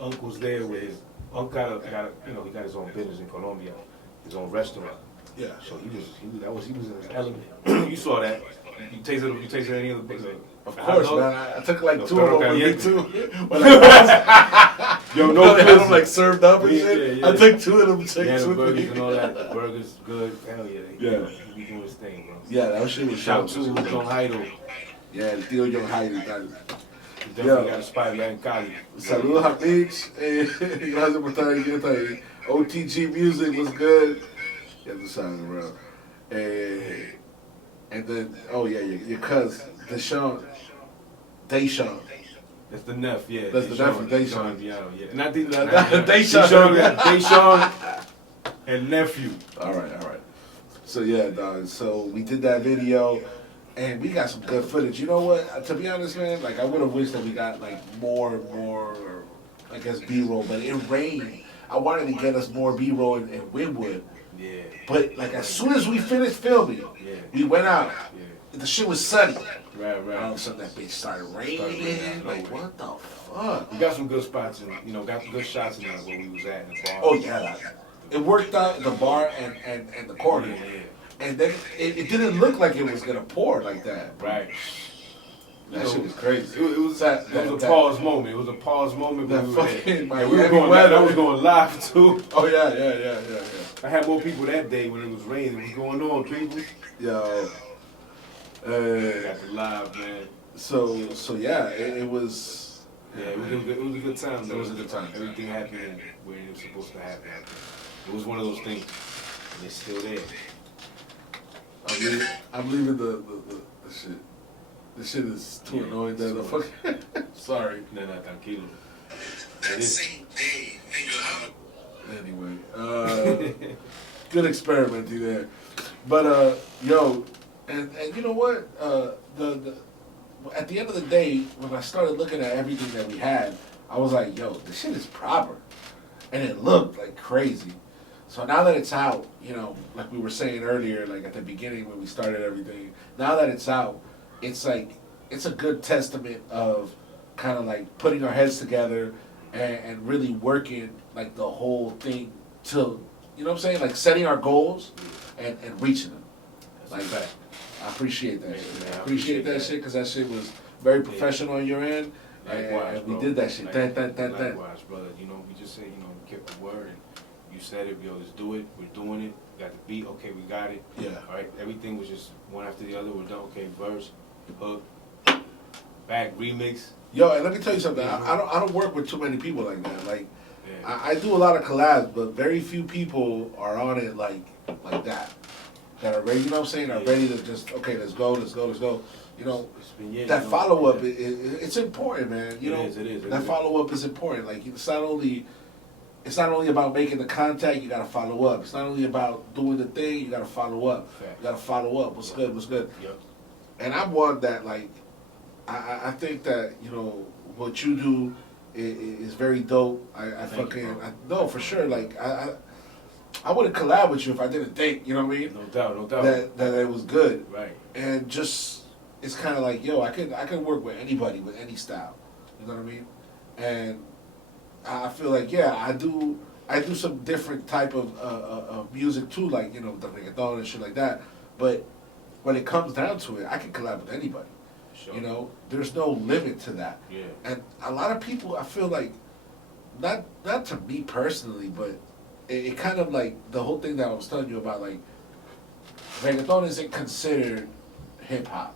uncle's there with his uncle got he got his own business in Colombia, his own restaurant. Yeah. So he was in his element. You saw that. You tasted any of the business? Of course, man. I took like 2 of them with me too. Yo, no, they had them like served up and shit. Yeah. I took 2 of them chickens with burgers me. and all that. The burgers good. Hell yeah. Yeah. He be doing his thing, bro. Yeah, that shit was Shout to D'shon Heidel. Yeah, el tío John Heidel. Definitely got a spot allá en Cali. Saludos a Mitch. Gracias por estar aquí. OTG Music was good. Yeah, the sound around. And then, oh yeah, your cousin, D'shon. That's the neph, yeah. That's the nephew, D'shon El Villano, yeah. Not the D'shon and nephew. All right. So yeah, dog. So we did that video, and we got some good footage. You know what? To be honest, man, like I would have wished that we got like more, I guess B-roll, but it rained. I wanted to get us more B-roll in Wynwood. Yeah. But like as soon as we finished filming, we went out. The shit was sunny. Right. All of a sudden that bitch started raining. Like what the fuck? We got some good spots and got some good shots in there where we was at in the bar. Oh yeah, it worked out the bar and the corner. Yeah. And then it didn't look like it was gonna pour like that. Right. That shit was crazy. It was a pause moment. It was a pause moment when we were there. And we were going live. I was going live too. Oh yeah. I had more people that day when it was raining. What's going on, people? Yo. Got the live, man. So yeah, it was. Yeah, it was a good time. It was a good time. Everything happened where it was supposed to happen. It was one of those things, and it's still there. I'm leaving the shit. The shit is too annoying. That the fuck. Sorry. No, tranquilo. Anyway, good experimenting there, but yo, and you know what? At the end of the day, when I started looking at everything that we had, I was like, yo, this shit is proper, and it looked like crazy. So now that it's out, like we were saying earlier, like at the beginning when we started everything, now that it's out, it's like it's a good testament of kind of like putting our heads together and really working like the whole thing to, you know what I'm saying, like setting our goals and reaching them. Like that. I appreciate that shit. I appreciate that shit because that shit was very professional on your end. Likewise, and we did that shit. Likewise, brother. We just said, we kept the word and you said it, yo, let's do it. We're doing it. We got the beat. Okay, we got it. Yeah. All right. Everything was just one after the other. We're done. Okay, verse, hook, back, remix. Yo, and let me tell you something. I don't work with too many people like that. Like, I do a lot of collabs, but very few people are on it like that. that are ready, you know what I'm saying, are ready to just, okay, let's go. You know, that you know, follow-up, it's important, man. You know, it is. That follow-up is important. Like, it's not only about making the contact, you gotta follow up. It's not only about doing the thing, you gotta follow up. Fact. You gotta follow up. What's good? Yep. And I'm one that, like, I think that, you know, what you do is very dope. No, for sure. Like, I wouldn't collab with you if I didn't think, you know what I mean? No doubt. That it was good. Right. And just, it's kind of like, yo, I could work with anybody with any style. You know what I mean? And I feel like, yeah, I do some different type of music too, like, you know, the reggaeton and shit like that. But when it comes down to it, I can collab with anybody. Sure. You know, there's no limit to that. Yeah. And a lot of people, I feel like, not to me personally, but it kind of like the whole thing that I was telling you about, like, reggaeton isn't considered hip hop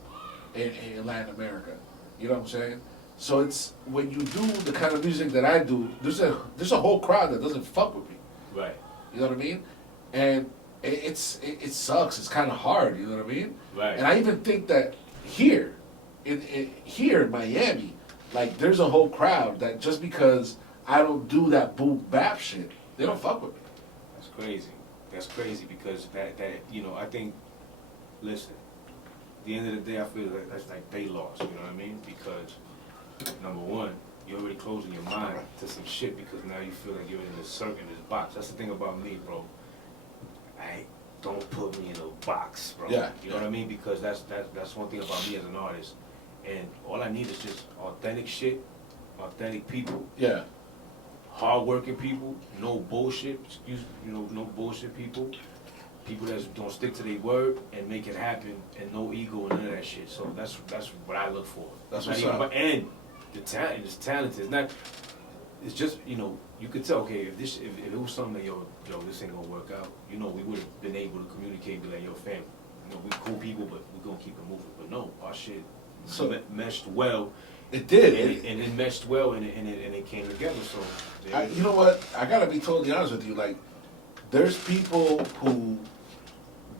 in Latin America. You know what I'm saying? So it's, when you do the kind of music that I do, there's a whole crowd that doesn't fuck with me. Right. You know what I mean? And it sucks. It's kind of hard. You know what I mean? Right. And I even think that here in Miami, like, there's a whole crowd that just because I don't do that boom bap shit, they don't fuck with me. That's crazy because that you know, I think, listen, at the end of the day, I feel like that's like they lost, you know what I mean? Because, number one, you're already closing your mind to some shit because now you feel like you're in this circle, in this box. That's the thing about me, bro. Don't put me in a box, bro. Yeah. You know what I mean? Because that's one thing about me as an artist. And all I need is just authentic shit, authentic people. Yeah. Hard-working people, no bullshit, no bullshit people. People that don't stick to their word and make it happen, and no ego and none of that shit. So that's what I look for. That's what's up. And the talent is talented. It's not. It's just, you know, you could tell. Okay, if it was something that yo, this ain't gonna work out. You know, we would have been able to communicate with like, yo, fam, you know, we cool people, but we're gonna keep it moving. But no, our shit meshed well. It did. And it meshed well, and it came together. So you know what? I gotta be totally honest with you. Like, there's people who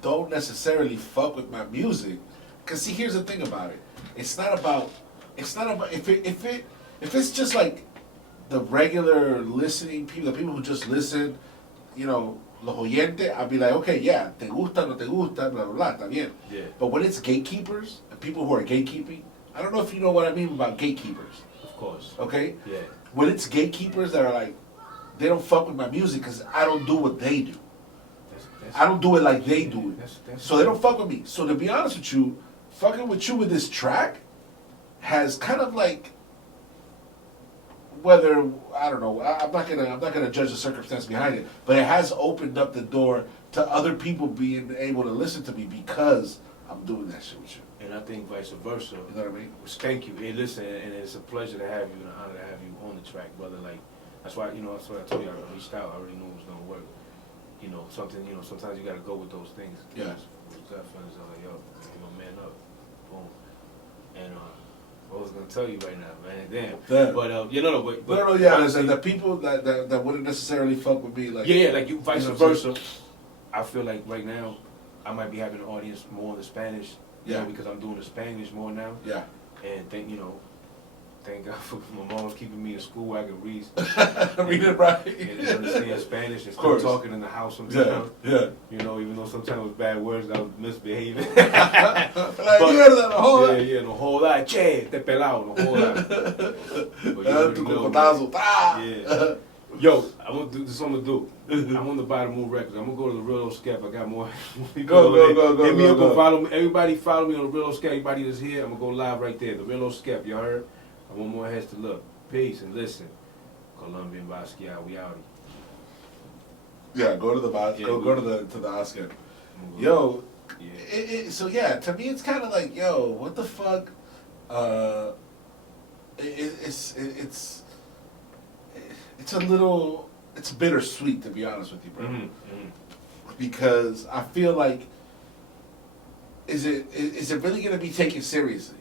don't necessarily fuck with my music. Cause see, here's the thing about it. It's not about if it's just like the regular listening people, the people who just listen, you know, los oyentes, I'll be like, okay, yeah, te gusta, no te gusta, blah, blah, blah, está bien. Yeah. But when it's gatekeepers, and people who are gatekeeping, I don't know if you know what I mean about gatekeepers. Of course. Okay? Yeah. When it's gatekeepers that are like, they don't fuck with my music because I don't do what they do. I don't do it like they do it. So they don't fuck with me. So to be honest with you, fucking with you with this track has kind of like, whether, I don't know, I'm not gonna judge the circumstance behind it, but it has opened up the door to other people being able to listen to me because I'm doing that shit with you. And I think vice versa. You know what I mean? Thank you. Hey, listen, and it's a pleasure to have you and an honor to have you on the track, brother. Like, that's why, you know, that's what I told you. I reached out. I already knew it was gonna work. You know, sometimes you gotta go with those things. Yeah. With gut feelings, I'm like, yo, you know, man up. Boom. And I was gonna tell you right now, man. Damn. But you know, but no, yeah. The people that wouldn't necessarily fuck with me, like, yeah, like you, vice you know versa. I feel like right now, I might be having an audience more in the Spanish. You know, because I'm doing the Spanish more now. Yeah. And thank God for my mom's keeping me in school where I can read. Read it right. And understand Spanish and still talking in the house sometimes. Yeah. You know, even though sometimes it was bad words, I was misbehaving. Like, no whole lot. Yeah, no whole lot. Che, te pelado, no whole lot. But yeah. Yo, I'm gonna do this. I'm gonna do. I'm on the Bottom Moon Records. I'm gonna go to the Real Skep. I got more people. Go. Hit me up and follow me. Everybody follow me on the Real Skep. Everybody that's here, I'm gonna go live right there. The Real Skep. You heard? I want more heads to look. Peace and listen. Colombian Basquiat, we out. Yeah, go to the go to the Oscar. Yo, yeah. So yeah, to me it's kind of like, yo, what the fuck? It's a little, it's bittersweet, to be honest with you, bro. Because I feel like, is it really gonna be taken seriously?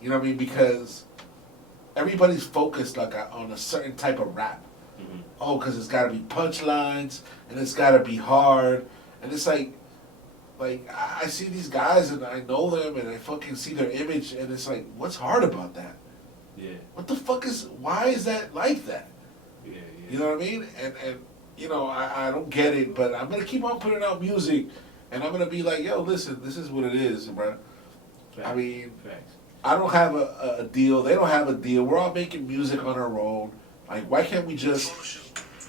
You know what I mean? Because everybody's focused like on a certain type of rap. Oh, because it's got to be punchlines and it's got to be hard, and it's like like I see these guys and I know them and I fucking see their image and it's like, what's hard about that? Yeah. What the fuck why is that like that? Yeah. You know what I mean? And you know, I don't get it, but I'm gonna keep on putting out music, and I'm gonna be like, yo, listen, this is what it is, bro. Facts. I mean, Facts. I don't have a deal. They don't have a deal. We're all making music on our own. Like, why can't we just,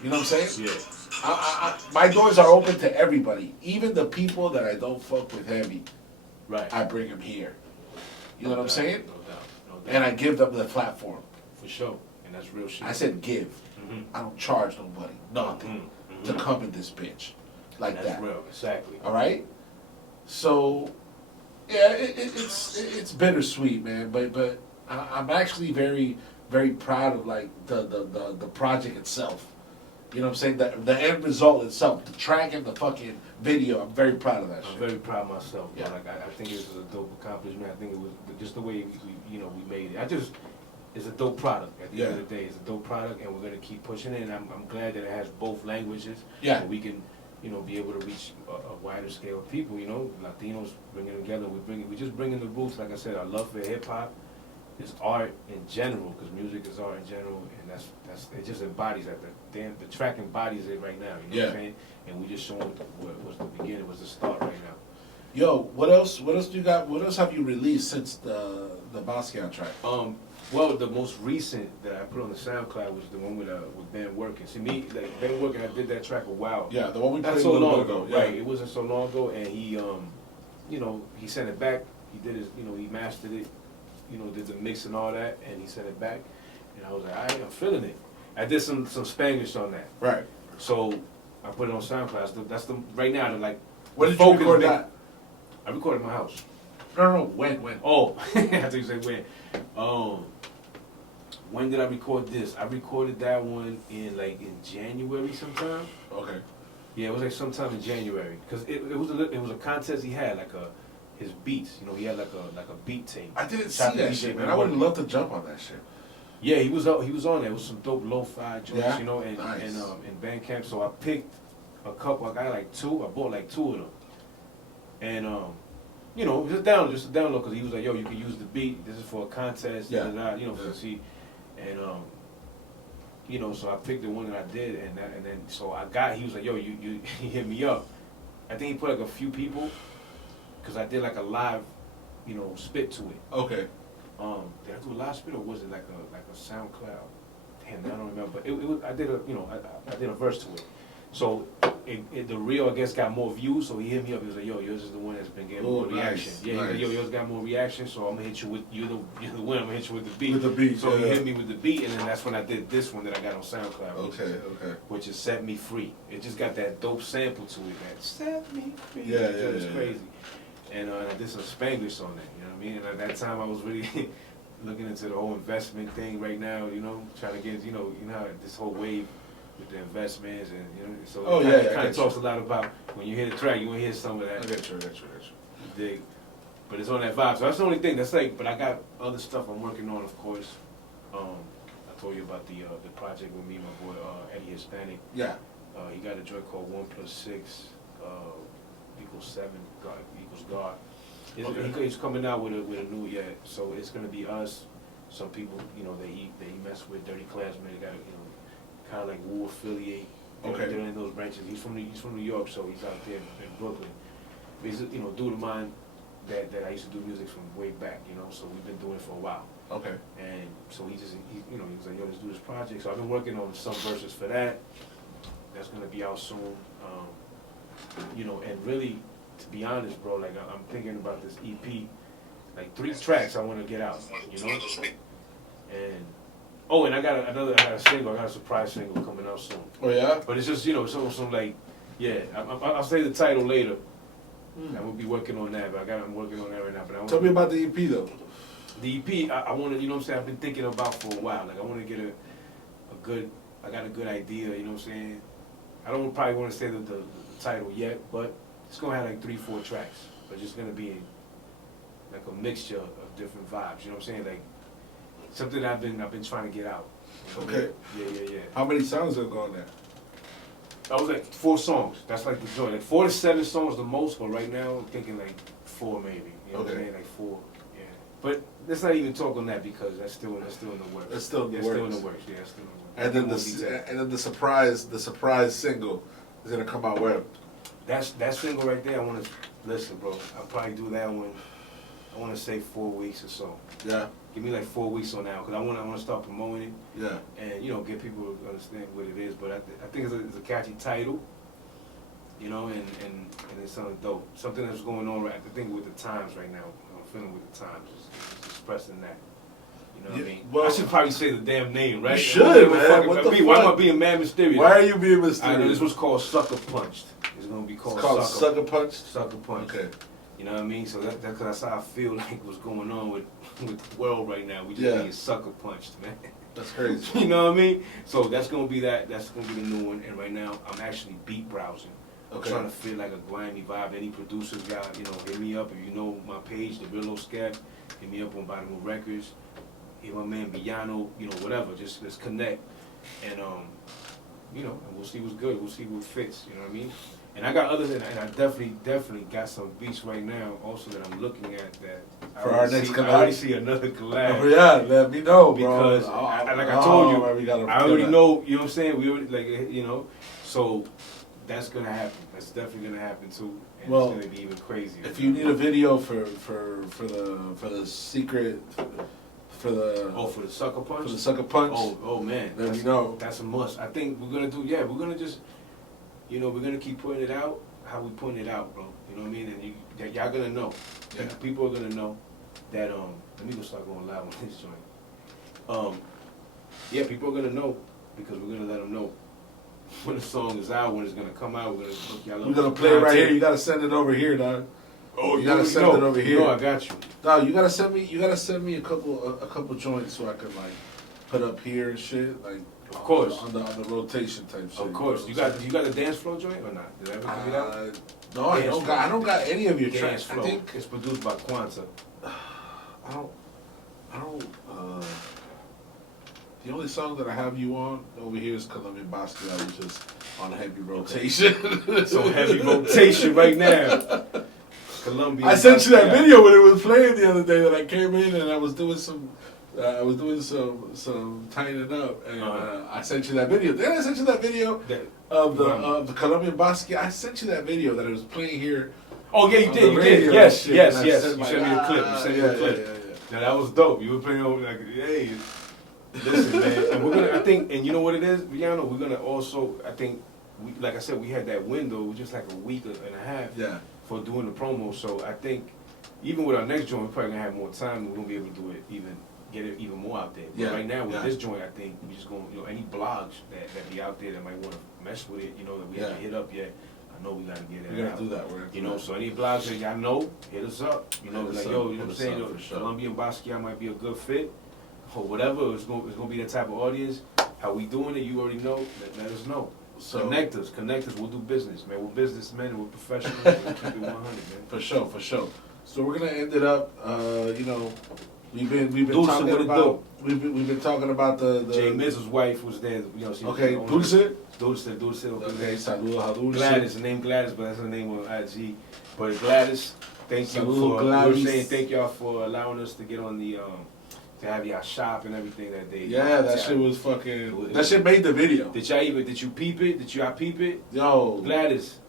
you know what I'm saying? Yeah. My doors are open to everybody, even the people that I don't fuck with heavy. Right. I bring them here. You know what I'm saying? No doubt. And I give them the platform. For sure. And that's real shit. I said give. Mm-hmm. I don't charge nobody nothing to come in this bitch like that's that. Real. Exactly. All right. So, yeah, it's bittersweet, man. But I'm actually very proud of like the project itself. You know what I'm saying? The end result itself, the track and the fucking video. I'm very proud of that shit. I'm very proud of myself. Yeah. Like I think it was a dope accomplishment. I think it was just the way we made it. It's a dope product. At the end of the day, it's a dope product, and we're gonna keep pushing it. And I'm glad that it has both languages. Yeah. And we can, be able to reach a wider scale of people. Latinos bringing together. We're just bringing the roots. Like I said, our love for hip hop is art in general, because music is art in general, and that's it just embodies that. The track embodies it right now. You know what I'm saying? And we just showing what was the beginning, was the start right now. Yo, what else do you got? What else have you released since the Basquiat track? Well, the most recent that I put on the SoundCloud was the one with Ben Working. See, Ben Working, I did that track a while. Yeah, the one we played not so a little long bit ago. Yeah. Right, it wasn't so long ago, and he, he sent it back. He did his, he mastered it, did the mix and all that, and he sent it back. And I was like, all right, I'm feeling it. I did some Spanglish on that. Right. So I put it on SoundCloud. That's the right now. The like. When did you record that? I recorded in my house. No. When? Oh, I thought you said when. When did I record this? I recorded that one in January sometime. Okay. Yeah, it was like sometime in January, because it was a contest he had, his beats. He had like a beat tape. I didn't see that shit, man. I would love to jump on that shit. Yeah, he was on there. It was some dope lo-fi joints, Yeah? and Nice. in Bandcamp. So I picked a couple. I got like two. I bought like two of them, and just a download, because he was like, yo, you can use the beat. This is for a contest. Yeah. To see, and so I picked the one that I did, and then so he was like, yo, you he hit me up. I think he put like a few people, because I did like a live, spit to it. Okay. Did I do a live spit, or was it like a SoundCloud? Damn, I don't remember. But it was, I did a verse to it. So the reel, I guess, got more views. So he hit me up. He was like, "Yo, yours is the one that's been getting more reaction." Yeah, nice. He was like, "Yo, yours got more reaction. So I'm gonna hit you with you're the one. I'm gonna hit you with the beat." With the beat. So he hit me with the beat, and then that's when I did this one that I got on SoundCloud. Okay. Which is "Set Me Free." It just got that dope sample to it. That "Set Me Free." Yeah. It's crazy. And I did some Spanglish on it. You know what I mean? And at that time, I was really looking into the whole investment thing right now, trying to get, how this whole wave with the investments, and, so it kind of talks a lot about when you hear the track, you want to hear some of that. I got you. Dig. But it's on that vibe. So that's the only thing. But I got other stuff I'm working on, of course. I told you about the project with me, my boy, Eddie Hispanic. Yeah. He got a joint called 1 + 6 = 7, God equals God. He's coming out with a new, so it's gonna be us, some people, that he messed with, Dirty Classmen. They got, kind of like Wu affiliate. They're in those branches. He's from New York, so he's out there in Brooklyn. But he's dude of mine that I used to do music from way back, so we've been doing it for a while. Okay. And so he was like, yo, let's do this project. So I've been working on some verses for that. That's gonna be out soon. And really, to be honest, bro, like I'm thinking about this EP, like 3 tracks I want to get out, And I got a single, I got a surprise single coming out soon. Oh yeah. But it's just some like, I'll say the title later. I'm gonna be working on that, but I'm working on that right now. But Tell me about the EP though. The EP, I want to, I've been thinking about for a while. Like I want to get I got a good idea, I don't probably want to say the title yet, but it's gonna have like 3-4 tracks. But it's gonna be like a mixture of different vibes. Like something I've been trying to get out. Okay. Yeah. How many songs are going there? I was like 4 songs. That's like the joint. Like 4 to 7 songs the most, but right now I'm thinking like 4 maybe. You know what I'm saying? Like 4. Yeah. But let's not even talk on that because that's still in the works. It's still in the works. Still in the works. Yeah, it's still in the works. And then the surprise single is gonna come out where? That single right there. I want to listen, bro. I'll probably do that one. I want to say 4 weeks or so. Yeah. Give me like 4 weeks on now, because I want to start promoting it. Yeah. And, you know, get people to understand what it is. But I think it's a catchy title, you know, and it's something dope. Something that's going on right, I think, with the times right now. I'm feeling with the times, just expressing that. You know what I mean? Well, I should probably say the damn name, right? You should, man. What the fuck? Why am I being mad mysterious? Why are you being mysterious? I know this was called Sucker Punched. It's going to be called Sucker Punched? Sucker Punched. Okay. You know what I mean? So that's how I feel like what's going on with the world right now. We just get sucker punched, man. That's crazy. You know what I mean? So that's gonna be that. That's gonna be the new one. And right now I'm actually beat browsing. I'm trying to feel like a grimy vibe. Any producers got, you know, hit me up. If you know my page, the Real Skep, hit me up on Bottom Records. Hit my man Villano, you know, whatever. Just let's connect. And you know, and we'll see what's good. We'll see what fits. You know what I mean? And I got other than that, and I definitely got some beats right now also that I'm looking at that for our next collab. I already see another collab. Oh yeah, let me know, bro. Because like I told you, I already know, you know what I'm saying? We already, like, you know, so that's gonna happen. That's definitely gonna happen too. And it's gonna be even crazier. If you need a video for the secret for the Sucker Punch? For the Sucker Punch. Oh man. Let me know. That's a must. I think we're gonna just, you know, we're gonna keep putting it out how we putting it out, bro. You know what I mean? And y'all gonna know. Yeah. People are gonna know that let me go start going loud on this joint. Yeah, people are gonna know because we're gonna let them know when the song is out, when it's gonna come out. We're gonna look y'all up. We're gonna play it right here. You gotta send it over here, dog. Oh, you gotta send it over here. No, I got you. Dog, you gotta send me a couple joints so I can like put up here and shit, like. Of course. On the rotation type shit. Of course. You got the dance flow joint or not? Did I ever give it out? No, I don't got any of your tracks. I think it's produced by Quanta. I don't the only song that I have you on over here is Colombian Basquiat, which is on heavy rotation. So heavy rotation right now. Colombian I sent you that video when it was playing the other day that I came in and I was doing some tightening up, and I sent you that video. Then I sent you that video of the Colombian Basquiat. I sent you that video that it was playing here. Oh yeah, you did. Yes. You sent me a clip. Now that was dope. You were playing over like, hey, listen, man. And we're gonna. I think, and you know what it is, Villano. We're gonna also. I think, like I said, we had that window, just like a week and a half. Yeah. For doing the promo, so I think even with our next joint, we're probably gonna have more time. We're gonna be able to do it get it even more out there. But right now with this joint, I think we just going, you know, any blogs that be out there that might want to mess with it, you know, that we haven't hit up yet. I know we gotta get it. We're gonna do that. You know, so any blogs that y'all know, hit us up. You know, like yo, you know what I'm saying? Colombian Basquiat might be a good fit or whatever. It's gonna be that type of audience. How we doing it? You already know. Let us know. So connect us. We'll do business, man. We're businessmen and we're professionals. We'll keep it 100, man. For sure. So we're gonna end it up. You know. We've been talking about we've been talking about the Jay Miz's wife was there. You know, she okay, Dulce. Okay, saludos a Dulce. Gladys, the name Gladys, but that's her name on IG. But Gladys, thank you for saying thank y'all for allowing us to get on the to have y'all shop and everything that day. Yeah, that shit was fucking. That shit made the video. Did you peep it? Did y'all peep it? Yo, Gladys.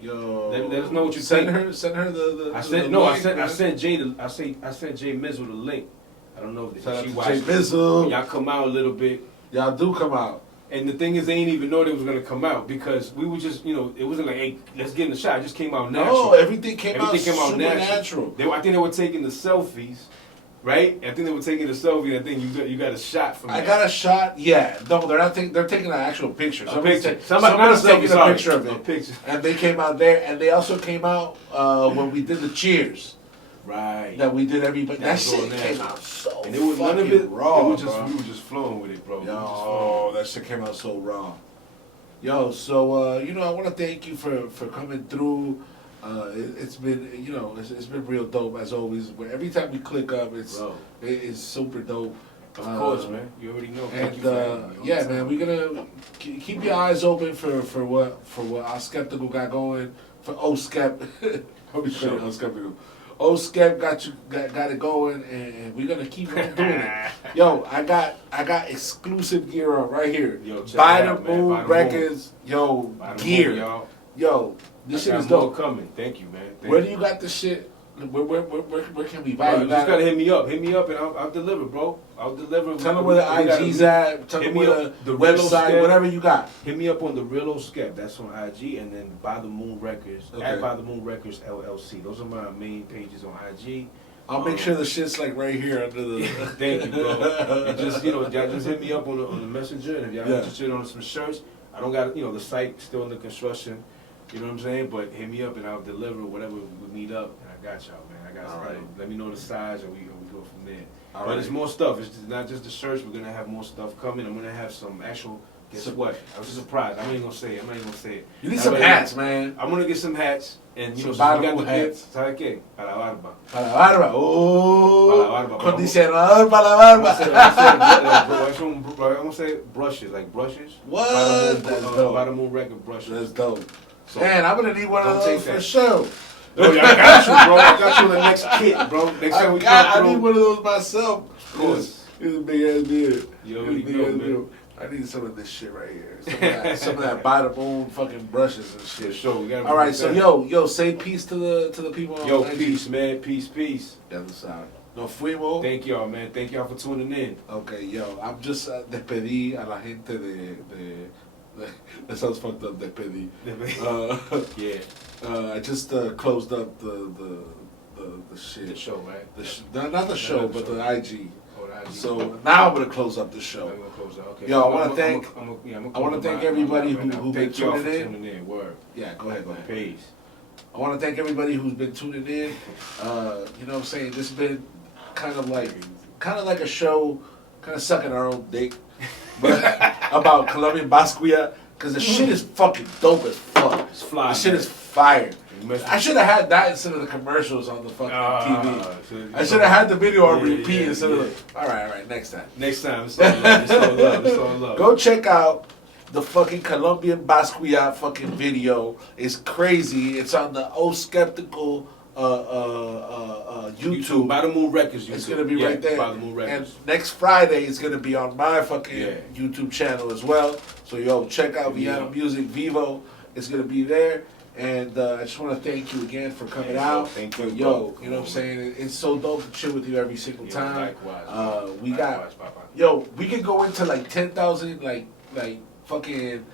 Yo, let us know what you send think. Send her the. I sent Jay I sent Jay Mizzle the link. I don't know if she watched. Jay Mizzle. Y'all come out a little bit. Y'all do come out. And the thing is, they didn't even know they was gonna come out because we were just, you know, it wasn't like, hey, let's get in the shot. It just came out natural. No, everything came out super natural. I think they were taking the selfies. Right? I think they were taking a selfie. I think you got a shot from that. I got a shot. Yeah. No, they're not. They're taking an actual picture. Somebody's taking a picture of it. And they came out there, and they also came out when we did the cheers. Right. That we did everybody. That shit came out so and it was none of it raw. We were just flowing with it, bro. Yo, that shit came out so raw. Yo, so you know, I want to thank you for coming through. It's been, you know, it's been real dope as always. But every time we click up, it's super dope. Of course, man. You already know. Thank And you for yeah, man, we're gonna keep your eyes open for what our skeptical got going for OSKEP. I'll be sure OSKEPTICAL. OSKEP got it going, and we're gonna keep on doing it. Yo, I got exclusive gear up right here. Yo, check By it the out, man. Moon By the Records. Yo, By the gear. moon, y'all. Yo, this shit is more dope. coming. Thank you, man. Where do you got this shit? Where can we buy Bro, it? you just gotta hit me up. Hit me up and I'll deliver, bro. I'll deliver. Tell them where the IG's at. Tell them where the website, whatever you got. Hit me up on the Real OSKEP. That's on IG, and then By the Moon Records at By the Moon Records LLC. Those are my main pages on IG. I'll make sure the shit's like right here under the. Thank you, bro. And just y'all just hit me up on the messenger, and if y'all interested on some shirts, I don't got the site still under construction. You know what I'm saying? But hit me up and I'll deliver whatever we need up, and I got y'all, man. I got all right. Let me know the size, and we go from there. All but right. there's more stuff. It's not just the shirts. We're gonna have more stuff coming. I'm gonna have some actual. Guess what? I was surprised. I'm not even gonna say it. You need some hats, man. I'm gonna get some hats, and some we got the hats. ¿Sabe qué? Para la barba. Para la barba. Oh. Para la barba. Condicionador para la barba. I'm gonna say brushes, like brushes. What? That's dope. By the Moon Record brushes. That's dope. So, man, I'm gonna need one of those for sure. Oh, yeah, I got you, bro. I got you the next kit, bro. Next time we come through. I need one of those myself. Of course. It's a big ass beard. You already know, man. I need some of this shit right here. Some of that by the moon fucking brushes and shit. For sure. All right, so yo, say peace to the people. Yo, peace, man. Peace. Ya lo saben. Nos fuimos. Thank y'all, man. Thank y'all for tuning in. Okay, yo, I'm just despedí a la gente de that sounds fucked up. Despedí. Yeah. I just closed up the shit. The show, right? Not the show, but the IG. Oh, the IG. So now I'm gonna close up the show. I'm gonna close out. Okay. Yo, I want to thank everybody who been tuning in. Word. Yeah, go ahead. Peace. I want to thank everybody who's been tuning in. You know what I'm saying? This has been kind of like a show, kind of sucking our own dick, but about Colombian Basquiat, because the shit is fucking dope as fuck. It's fly. The shit is fire. I should have had that instead of the commercials on the fucking TV. I should have had the video on repeat instead of the... All right, next time. Next time, it's all love. Go check out the fucking Colombian Basquiat fucking video. It's crazy. It's on the OSKEPTICAL YouTube. By the Moon Records. It's gonna be right there. By the Moon Records. And next Friday it's gonna be on my fucking YouTube channel as well. So yo, check out Villano Music Vivo. It's gonna be there. And I just want to thank you again for coming out. Thank you. Yo, you know what I'm saying? It's so dope to chill with you every single time. Likewise. We could go into like 10,000 like fucking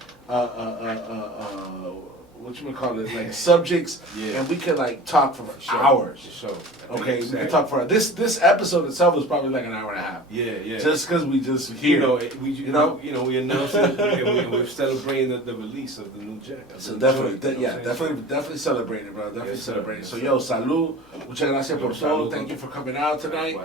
whatchamacallit, like subjects, and we could like talk for hours. Okay, we can talk for this episode itself is probably like an hour and a half. Yeah. Just because we just here, we announced it and we're celebrating the release of the new jack. So definitely celebrating, bro. Definitely celebrating. So yo, salud. Muchas gracias por todo. Thank you for coming out tonight.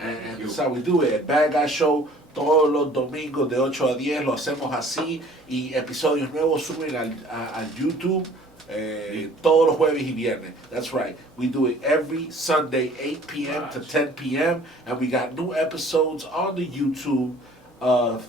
And that's how we do it. Bad Guy Show. Todos los domingos de 8 a 10 lo hacemos así y episodios nuevos suben al YouTube todos los jueves y viernes. That's right. We do it every Sunday, 8 p.m. to 10 p.m. And we got new episodes on the YouTube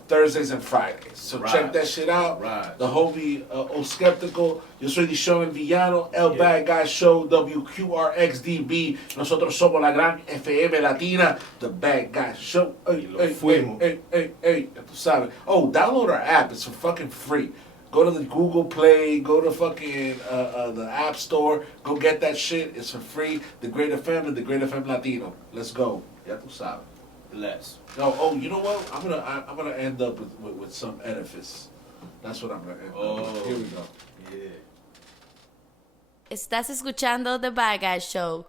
Thursdays and Fridays. So check that shit out. The homie OSKEPTICAL. Yo soy D'shon El Villano, El Bad Guy Show, WQRXDB. Nosotros somos la gran FM Latina, The Bad Guy Show. Hey, tú sabes. Oh, download our app. It's fucking free. Go to the Google Play, go to fucking the App Store, go get that shit. It's for free. The Great FM and the Great FM Latino. Let's go. Ya tú sabes. Bless. No, you know what? I'm gonna end up with some edifice. That's what I'm gonna end up with. Here we go. Yeah. Estás escuchando The Bad Guy Show.